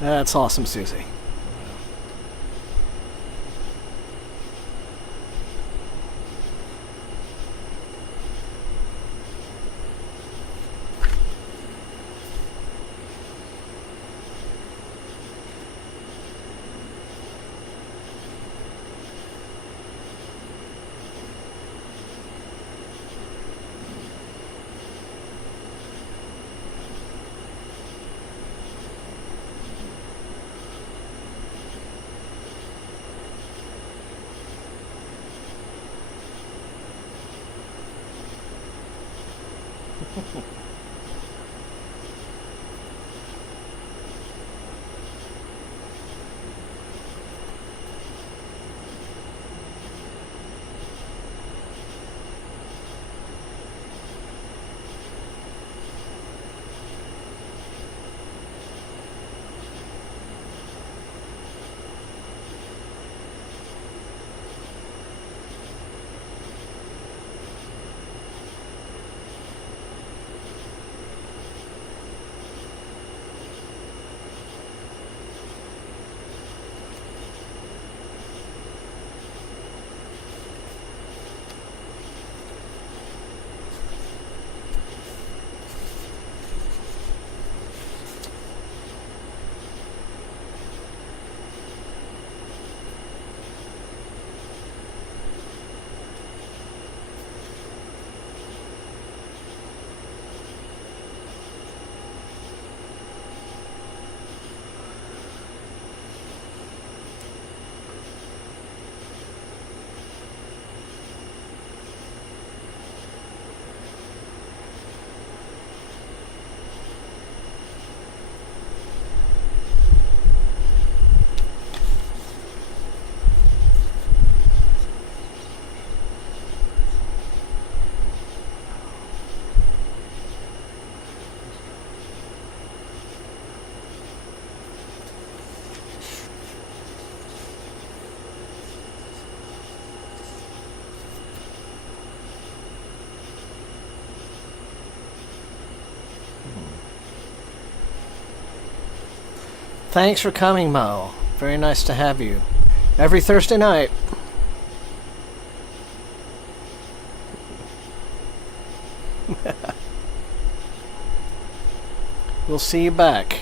That's awesome, Susie. Thanks for coming, Mo. Very nice to have you. Every Thursday night. We'll see you back.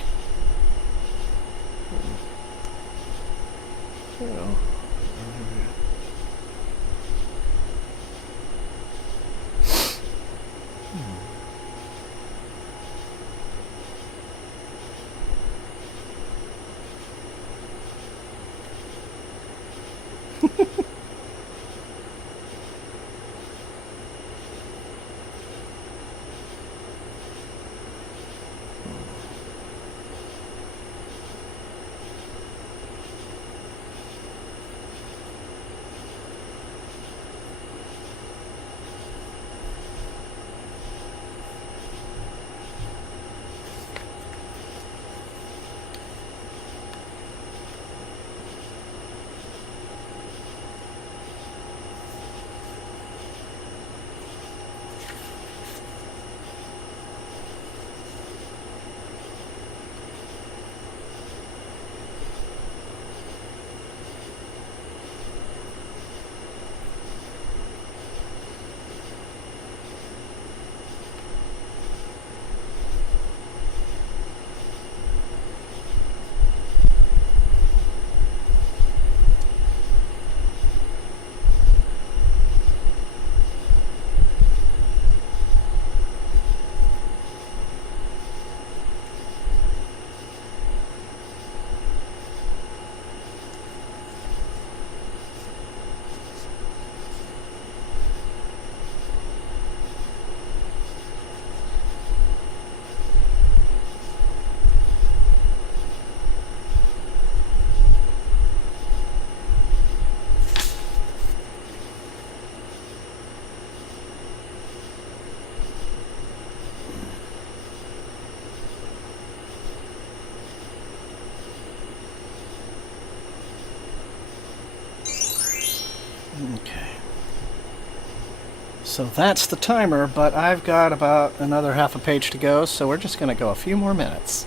So that's the timer, but I've got about another half a page to go, so we're just going to go a few more minutes.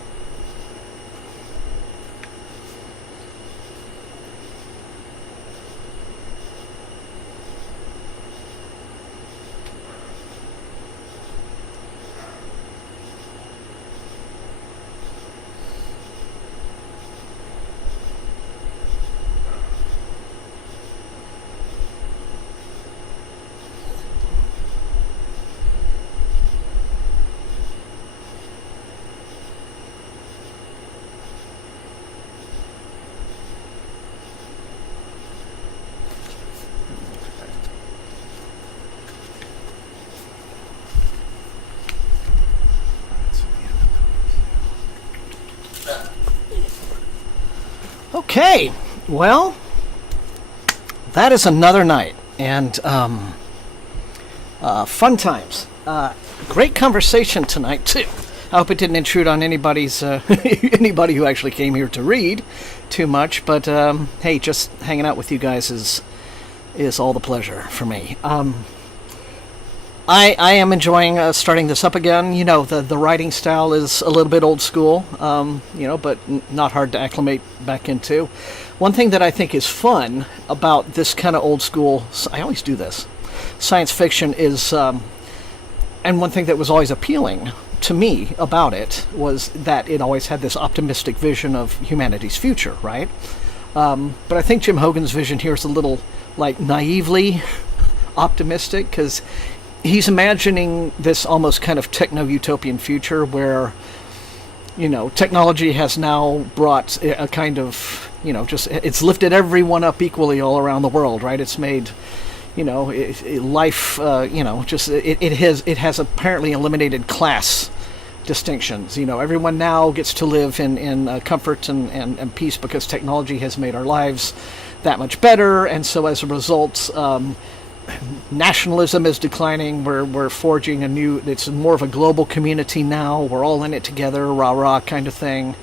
Okay, well, that is another night, and fun times. Great conversation tonight too. I hope it didn't intrude on anybody's anybody who actually came here to read too much. But hey, just hanging out with you guys is all the pleasure for me. I am enjoying starting this up again. You know, the writing style is a little bit old school, you know, but not hard to acclimate back into. One thing that I think is fun about this kind of old school, I always do this, science fiction is, and one thing that was always appealing to me about it was that it always had this optimistic vision of humanity's future, right? But I think Jim Hogan's vision here is a little, like, naively optimistic, because he's imagining this almost kind of techno-utopian future where, you know, technology has now brought a kind of, you know, just, it's lifted everyone up equally all around the world, right? It's made, you know, life, you know, just, it has apparently eliminated class distinctions. You know, everyone now gets to live in comfort and peace because technology has made our lives that much better, and so as a result, nationalism is declining. We're forging a new, it's more of a global community now. We're all in it together, rah-rah kind of thing.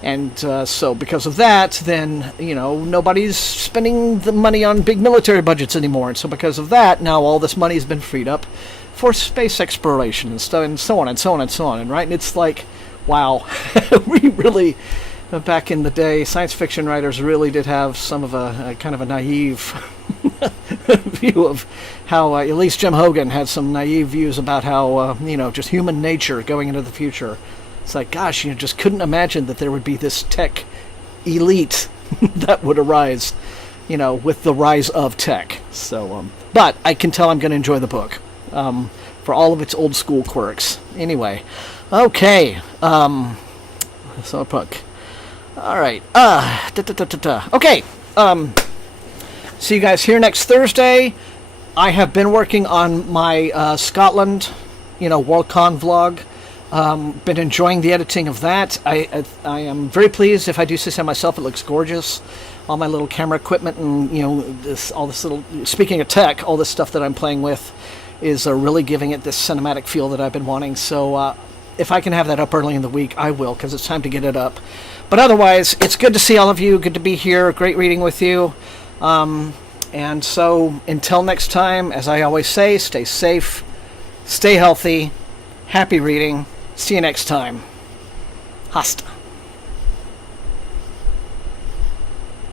And so because of that, then, you know, nobody's spending the money on big military budgets anymore. And so because of that, now all this money has been freed up for space exploration and stuff, and so on and so on and so on. And right, and it's like, wow, we really, back in the day, science fiction writers really did have some of a kind of a naive view of how, at least Jim Hogan had some naive views about how, you know, just human nature going into the future. It's like, gosh, you just couldn't imagine that there would be this tech elite that would arise, you know, with the rise of tech. So, but I can tell I'm going to enjoy the book for all of its old school quirks. Anyway, okay, so book. All right. Okay. See you guys here next Thursday. I have been working on my Scotland, you know, Worldcon vlog. Been enjoying the editing of that. I am very pleased. If I do say so myself, it looks gorgeous. All my little camera equipment and, you know, all this little. Speaking of tech, all this stuff that I'm playing with is really giving it this cinematic feel that I've been wanting. So if I can have that up early in the week, I will, because it's time to get it up. But otherwise, it's good to see all of you. Good to be here. Great reading with you. And so until next time, as I always say, stay safe, stay healthy, happy reading. See you next time. Hasta.